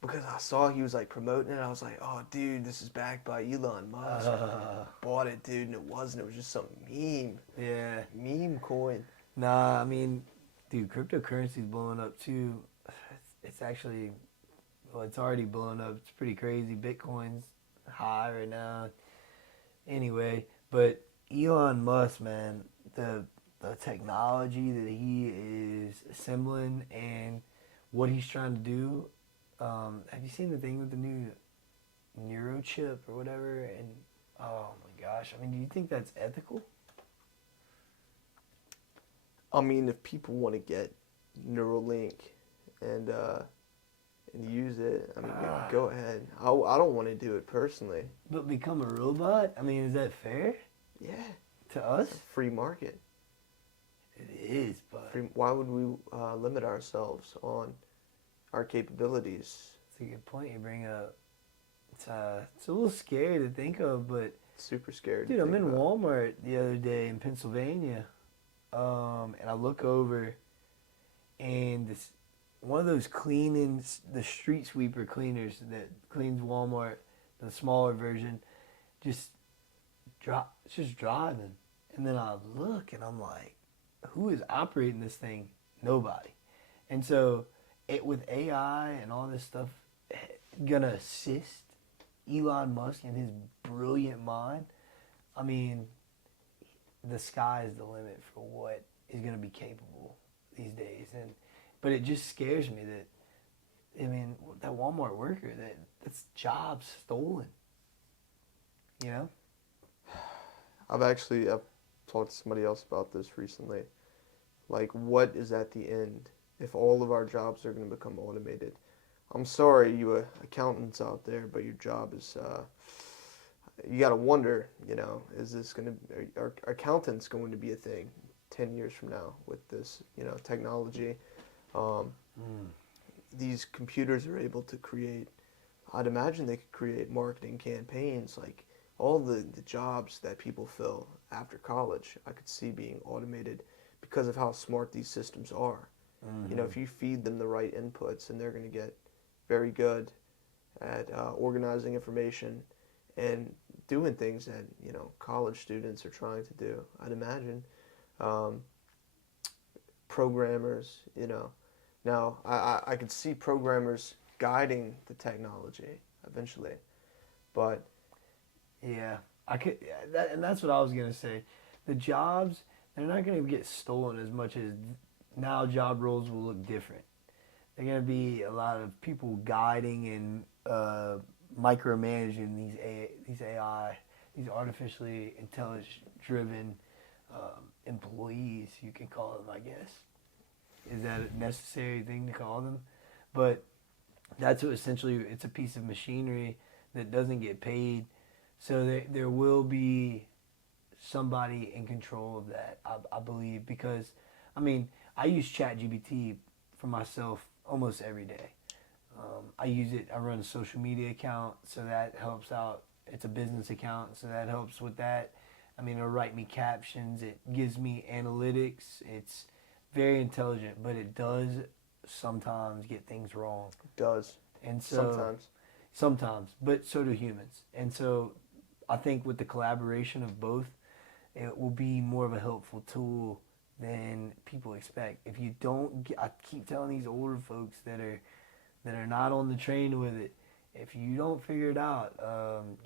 Because I saw he was like promoting it, I was like, oh, dude, this is backed by Elon Musk. Bought it, dude, and it wasn't. It was just some Yeah. meme coin. Nah, I mean, dude, cryptocurrency's blowing up too. It's actually, well, it's already blown up. It's pretty crazy. Bitcoin's high right now. Anyway, but Elon Musk, man, the technology that he is assembling and what he's trying to do. Have you seen the thing with the new neurochip or whatever? And oh my gosh, I mean, do you think that's ethical? I mean, if people want to get Neuralink and and use it, I mean, go ahead. I don't want to do it personally. But become a robot? I mean, is that fair Yeah, to us? it's a free market. It is, but Why would we limit ourselves on our capabilities? it's a good point you bring up. It's a little scary to think of, but Super scared. dude, to I'm think in about. Walmart the other day in Pennsylvania, and I look over, and this one of those cleaning the street sweeper cleaners that cleans Walmart, the smaller version, just it's just driving, and then I look and I'm like, who is operating this thing? Nobody. And so, with AI and all this stuff, gonna assist Elon Musk and his brilliant mind. I mean, the sky is the limit for what is gonna be capable these days, but it just scares me that, I mean, that Walmart worker, that's jobs stolen. You know? I've talked to somebody else about this recently. Like, what is at the end if all of our jobs are going to become automated? I'm sorry, you accountants out there, but your job is, you got to wonder, is this going to, are accountants going to be a thing 10 years from now with this, technology? These computers are able to create, I'd imagine they could create marketing campaigns, like all the jobs that people fill after college, I could see being automated because of how smart these systems are. If you feed them the right inputs, and they're going to get very good at organizing information and doing things that college students are trying to do. I'd imagine programmers. Now I could see programmers guiding the technology eventually, but Yeah, I could, and that's what I was gonna say. The jobs, they're not gonna get stolen as much as now. Job roles will look different. They're gonna be a lot of people guiding and micromanaging these AI, these artificially intelligence-driven employees. You can call them, I guess. Is that a necessary thing to call them? But that's what essentially, it's a piece of machinery that doesn't get paid. So there will be somebody in control of that, I believe, because, I mean, I use ChatGPT for myself almost every day. I use it, I run a social media account, so that helps out. It's a business account, so that helps with that. I mean, it'll write me captions, it gives me analytics, it's very intelligent, but it does sometimes get things wrong. it does. And so, Sometimes. but so do humans. And so I think with the collaboration of both, it will be more of a helpful tool than people expect. If you don't, I keep telling these older folks that are not on the train with it, if you don't figure it out,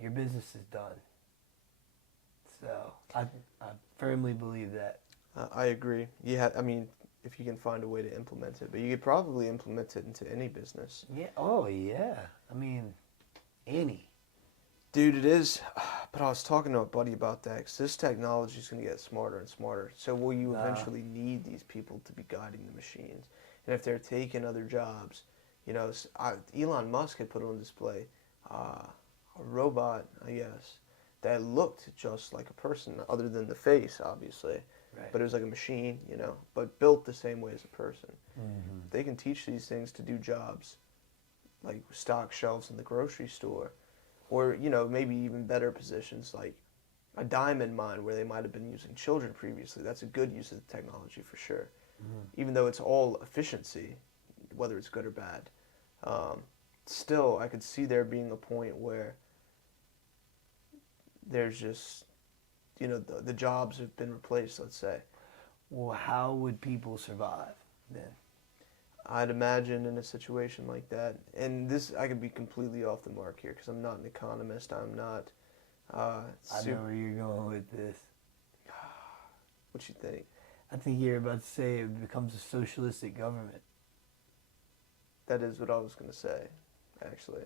your business is done. So I firmly believe that. I agree. Yeah, I mean, if you can find a way to implement it, but you could probably implement it into any business. Yeah. Oh yeah. I mean, any. Dude, it is. But I was talking to a buddy about that, because this technology is going to get smarter and smarter. So will you eventually need these people to be guiding the machines? And if they're taking other jobs, Elon Musk had put on display a robot, I guess, that looked just like a person, other than the face, obviously. Right. But it was like a machine, but built the same way as a person. Mm-hmm. They can teach these things to do jobs like stock shelves in the grocery store, or maybe even better positions like a diamond mine where they might have been using children previously. That's a good use of the technology for sure. Even though it's all efficiency, whether it's good or bad, still I could see there being a point where there's just the jobs have been replaced, let's say. Well, how would people survive then? I'd imagine in a situation like that, and this, I could be completely off the mark here because I'm not an economist. I'm not. I know where you're going with this. What you think? I think you're about to say it becomes a socialistic government. That is what I was going to say, actually.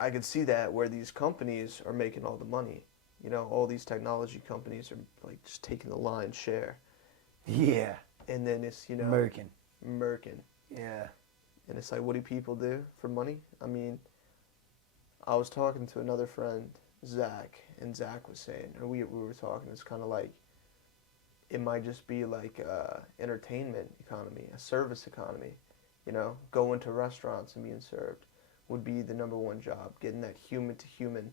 I could see that where these companies are making all the money. All these technology companies are like just taking the lion's share. Yeah. And then it's, Merkin. Merkin. Yeah. And it's like, what do people do for money? I mean, I was talking to another friend, Zach, and Zach was saying, or we were talking, it's kind of like, it might just be like entertainment economy, a service economy. You know, going to restaurants and being served would be the number one job, getting that human to human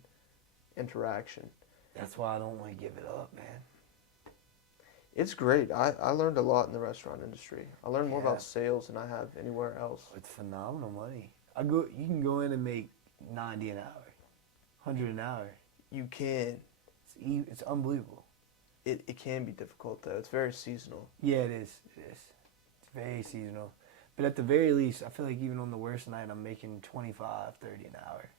interaction. That's why I don't want to give it up, man. It's great. I learned a lot in the restaurant industry. I learned more Yeah. about sales than I have anywhere else. It's phenomenal money. You can go in and make 90 an hour, 100 an hour. You can. It's unbelievable. It can be difficult though. It's very seasonal. Yeah, it is. It's very seasonal. But at the very least, I feel like even on the worst night, I'm making 25, 30 an hour.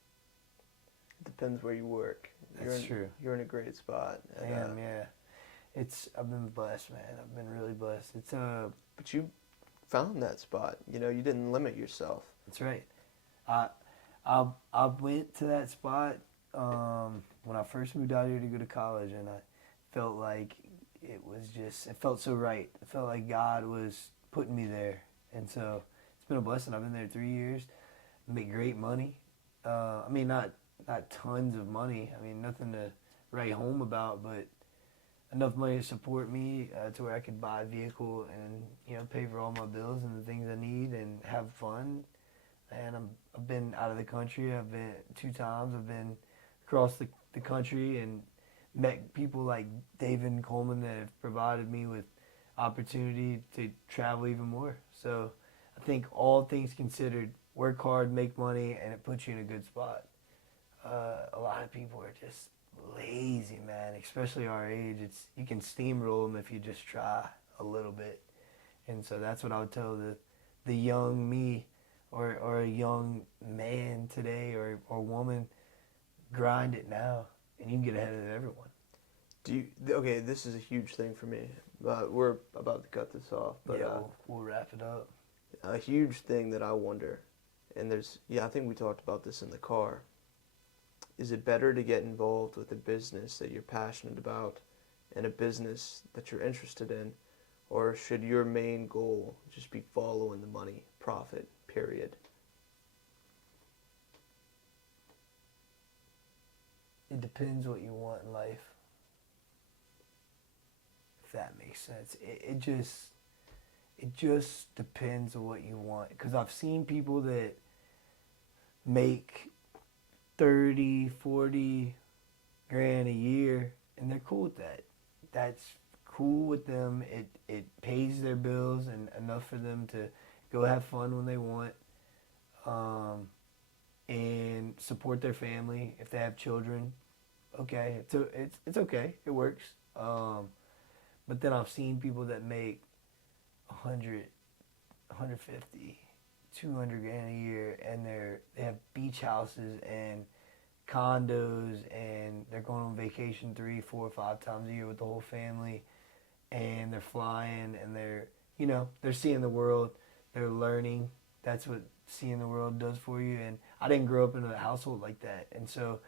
It depends where you work. That's true. You're in a great spot. I am, yeah. I've been blessed, man. I've been really blessed. But you found that spot. You know, you didn't limit yourself. That's right. I went to that spot when I first moved out here to go to college, and I felt like it felt so right. It felt like God was putting me there, and so it's been a blessing. I've been there 3 years, make great money. I mean, not tons of money. I mean, nothing to write home about, but enough money to support me to where I could buy a vehicle and, you know, pay for all my bills and the things I need and have fun. And I've been out of the country. I've been 2 times. I've been across the country and met people like David and Coleman that have provided me with opportunity to travel even more. So I think all things considered, work hard, make money, and it puts you in a good spot. A lot of people are just lazy, man, especially our age. You can steamroll them if you just try a little bit. And so that's what I would tell the young me or a young man today or woman, grind it now and you can get ahead of everyone. Okay, this is a huge thing for me. We're about to cut this off, but yeah, we'll wrap it up. A huge thing that I wonder, and I think we talked about this in the car. Is it better to get involved with a business that you're passionate about and a business that you're interested in, or should your main goal just be following the money, profit, period? It depends what you want in life. If that makes sense. It just depends on what you want. Because I've seen people that make 30, 40 grand a year and they're cool with that. That's cool with them. It pays their bills and enough for them to go have fun when they want, and support their family if they have children. Okay, it's okay. It works. But then I've seen people that make 100, 150, 200 grand a year, and they have beach houses and condos, and they're going on vacation 3, 4, 5 times a year with the whole family, and they're flying, and they're seeing the world, they're learning. That's what seeing the world does for you. And I didn't grow up in a household like that, and so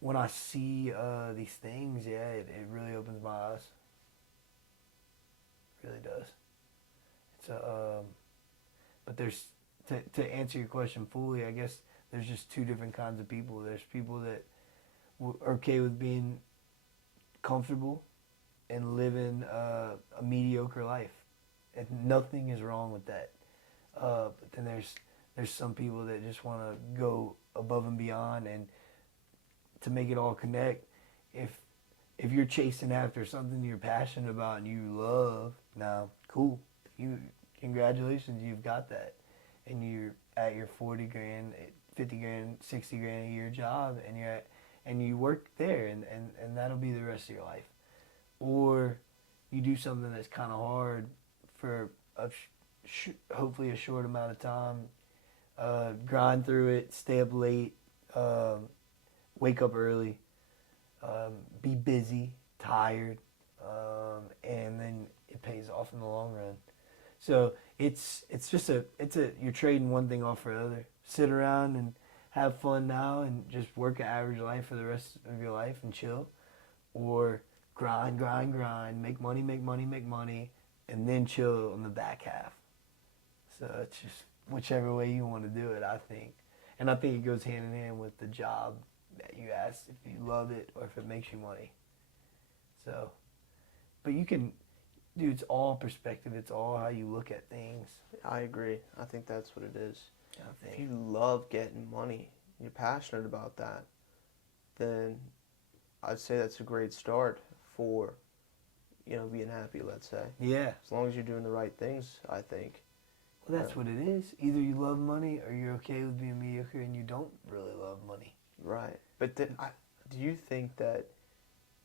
when I see these things, yeah, it really opens my eyes. It really does. But there's to answer your question fully, I guess there's just 2 different kinds of people. There's people that are okay with being comfortable and living a mediocre life, and nothing is wrong with that. But then there's some people that just want to go above and beyond, and to make it all connect, if you're chasing after something you're passionate about and you love, now cool, congratulations, you've got that, and you're at your 40 grand, 50 grand, 60 grand a year job, and you work there, and that'll be the rest of your life. Or you do something that's kind of hard for hopefully a short amount of time, grind through it, stay up late, wake up early, be busy, tired, and then it pays off in the long run. So it's you're trading one thing off for the other. Sit around and have fun now and just work an average life for the rest of your life and chill, or grind, make money, and then chill on the back half. So it's just whichever way you want to do it, I think. And I think it goes hand in hand with the job that you asked, if you love it or if it makes you money. So, but you can, dude, it's all perspective. It's all how you look at things. I agree. I think that's what it is. I If think. you love getting money, you're passionate about that, then I'd say that's a great start for, being happy, let's say. Yeah. As long as you're doing the right things, I think. Well, that's what it is. Either you love money or you're okay with being mediocre and you don't really love money. Right. But do you think that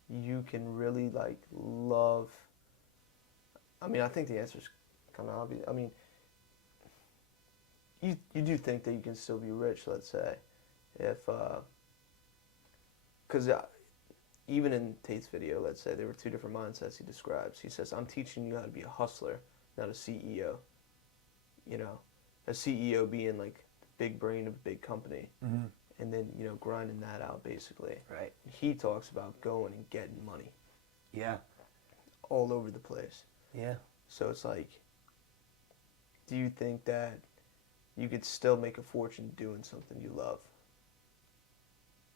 you can really, love... I mean, I think the answer is kind of obvious. I mean, you do think that you can still be rich, let's say, if... Because even in Tate's video, let's say, there were two different mindsets he describes. He says, I'm teaching you how to be a hustler, not a CEO. A CEO being like the big brain of a big company, Mm-hmm. and then, grinding that out, basically. Right. He talks about going and getting money Yeah. all over the place. Yeah. So it's like, do you think that you could still make a fortune doing something you love?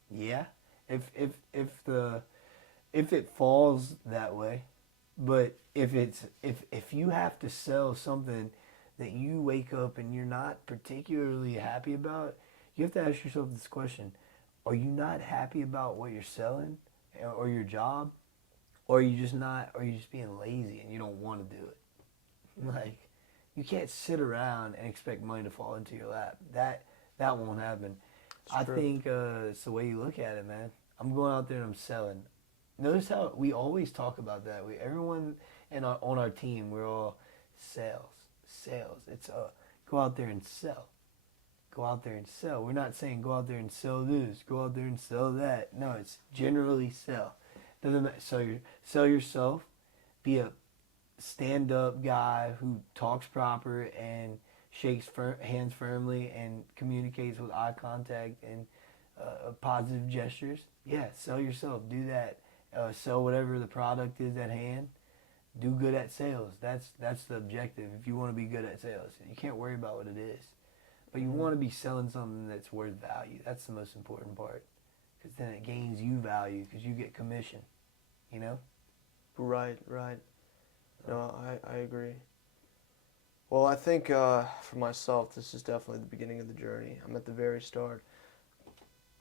Yeah. If it falls that way, but if you have to sell something that you wake up and you're not particularly happy about, you have to ask yourself this question: are you not happy about what you're selling or your job, or are you just not? Or are you just being lazy and you don't want to do it? Like, you can't sit around and expect money to fall into your lap. That won't happen. I think it's the way you look at it, man. I'm going out there and I'm selling. Notice how we always talk about that. Everyone on our team, we're all sales. It's go out there and sell. Go out there and sell. We're not saying go out there and sell this. Go out there and sell that. No, it's generally sell. Doesn't matter. Sell yourself. Be a stand-up guy who talks proper and shakes hands firmly and communicates with eye contact and positive gestures. Yeah, sell yourself. Do that. Sell whatever the product is at hand. Do good at sales. That's the objective. If you want to be good at sales, you can't worry about what it is, but you want to be selling something that's worth value. That's the most important part, because then it gains you value because you get commission. Right. No, I agree. Well, I think for myself, this is definitely the beginning of the journey. I'm at the very start.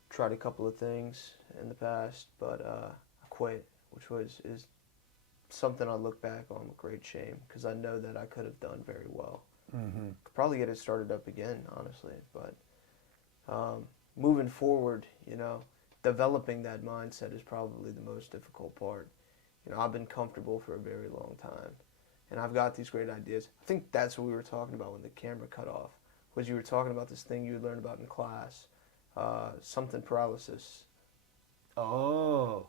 Tried a couple of things in the past, but I quit, which is something I look back on with great shame, because I know that I could have done very well. Mm-hmm. Could probably get it started up again, honestly. But moving forward, developing that mindset is probably the most difficult part. I've been comfortable for a very long time, and I've got these great ideas. I think that's what we were talking about when the camera cut off, was you were talking about this thing you had learned about in class, something paralysis. Oh.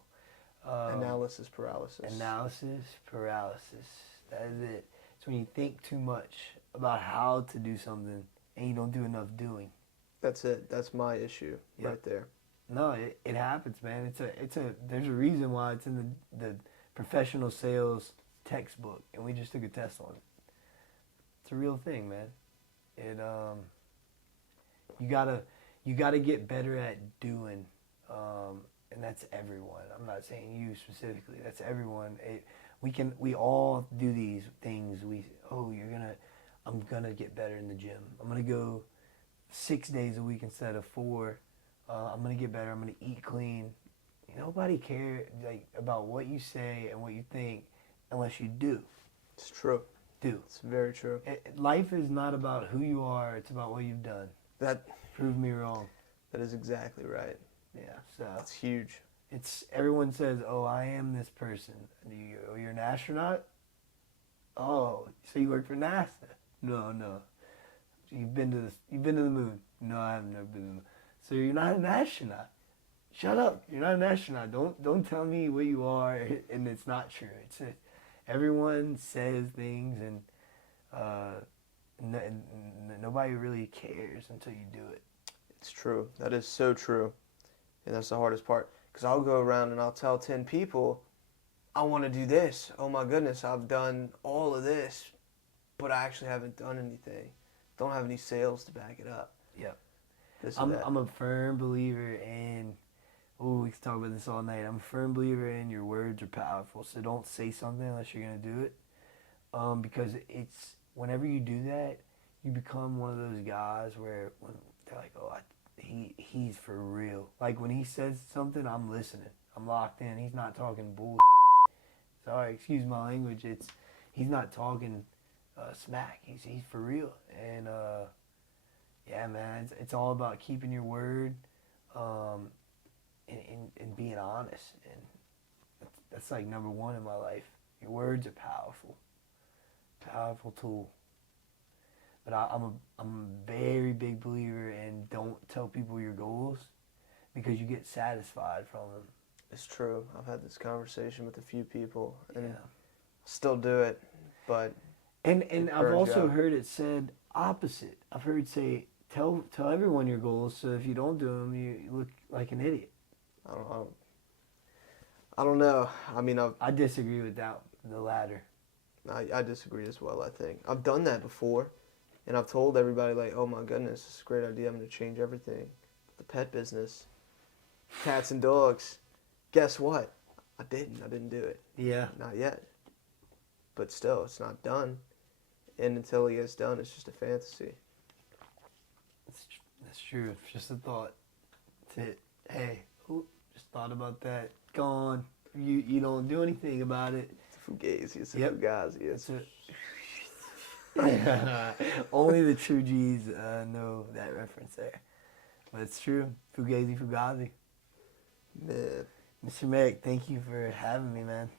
Analysis paralysis. Analysis paralysis. That is it. It's when you think too much about how to do something and you don't do enough doing. That's it. That's my issue right there. No, it happens, man. There's a reason why it's in the professional sales textbook, and we just took a test on it. It's a real thing, man. You gotta get better at doing, and that's everyone. I'm not saying you specifically. That's everyone. We all do these things. I'm gonna get better in the gym. I'm gonna go 6 days a week instead of 4. I'm gonna get better. I'm gonna eat clean. Nobody cares about what you say and what you think unless you do. It's true. Do. It's very true. Life is not about who you are. It's about what you've done. Prove me wrong. That is exactly right. Yeah. So it's huge. Everyone says, "Oh, I am this person." You're an astronaut. Oh, so you work for NASA? No. You've been to the moon? No, I have never been to the moon. So you're not an astronaut. Shut up. You're not an astronaut. Don't tell me what you are and it's not true. Everyone says things and nobody really cares until you do it. It's true. That is so true. And that's the hardest part. Because I'll go around and I'll tell 10 people, I want to do this. Oh my goodness, I've done all of this, but I actually haven't done anything. don't have any sales to back it up. Yep. This or that. I'm a firm believer in. Oh, we can talk about this all night. I'm a firm believer in your words are powerful. So don't say something unless you're gonna do it. Because it's whenever you do that, you become one of those guys where when they're like, oh, he's for real. Like when he says something, I'm listening. I'm locked in. He's not talking bull. Sorry, excuse my language. He's not talking smack. He's for real. And yeah, man, it's all about keeping your word and being honest. And that's like number one in my life. Your words are powerful tool. But I'm a very big believer in don't tell people your goals because you get satisfied from them. It's true. I've had this conversation with a few people and Yeah. still do it, but And I've also you. heard it said opposite. I've heard say tell everyone your goals so if you don't do them you look like an idiot. I don't know. I mean, I disagree with that, the latter. I disagree as well. I think I've done that before, and I've told everybody like, "Oh my goodness, this is a great idea. I'm going to change everything, the pet business, cats and dogs." Guess what? I didn't do it. Yeah. Not yet. But still, it's not done, and until it gets done, it's just a fantasy. That's true. It's just a thought. That's it. Hey, just thought about that. Gone. You don't do anything about it. It's a fugazi. It's a Yep. fugazi. It's Only the true G's know that reference there. But it's true. Fugazi. man. Mr. Merrick, thank you for having me, man.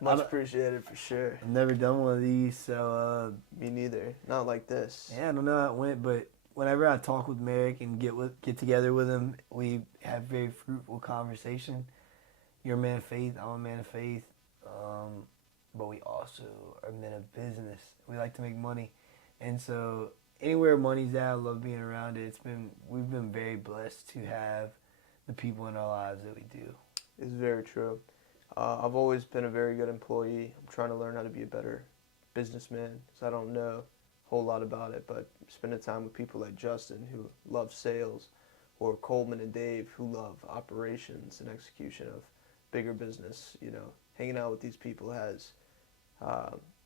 Much appreciated for sure. I've never done one of these, so Me neither. Not like this. yeah, I don't know how it went, but whenever I talk with Merrick and get together with him, we have very fruitful conversation. You're a man of faith, I'm a man of faith, but we also are men of business. We like to make money, and so anywhere money's at, I love being around it. We've been very blessed to have the people in our lives that we do. It's very true. I've always been a very good employee. I'm trying to learn how to be a better businessman, so I don't know a whole lot about it, but spending time with people like Justin who love sales, or Coleman and Dave who love operations and execution of bigger business, hanging out with these people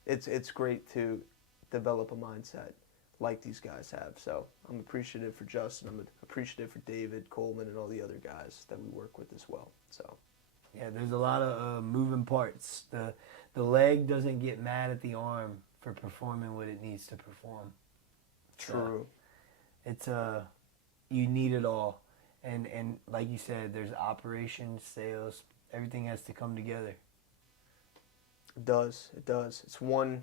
it's great to develop a mindset like these guys have. So I'm appreciative for Justin. I'm appreciative for David, Coleman, and all the other guys that we work with as well. So Yeah, there's a lot of moving parts. The leg doesn't get mad at the arm for performing what it needs to perform. true. It's you need it all, and like you said, there's operations, sales, everything has to come together. It does. It's one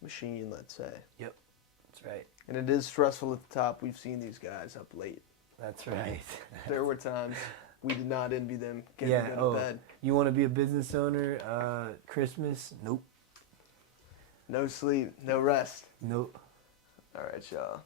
machine, let's say. That's right. And it is stressful at the top. We've seen these guys up late. That's right. There were times we did not envy them getting to go to bed. You want to be a business owner? Christmas? Nope. No sleep, no rest. Nope. All right, y'all.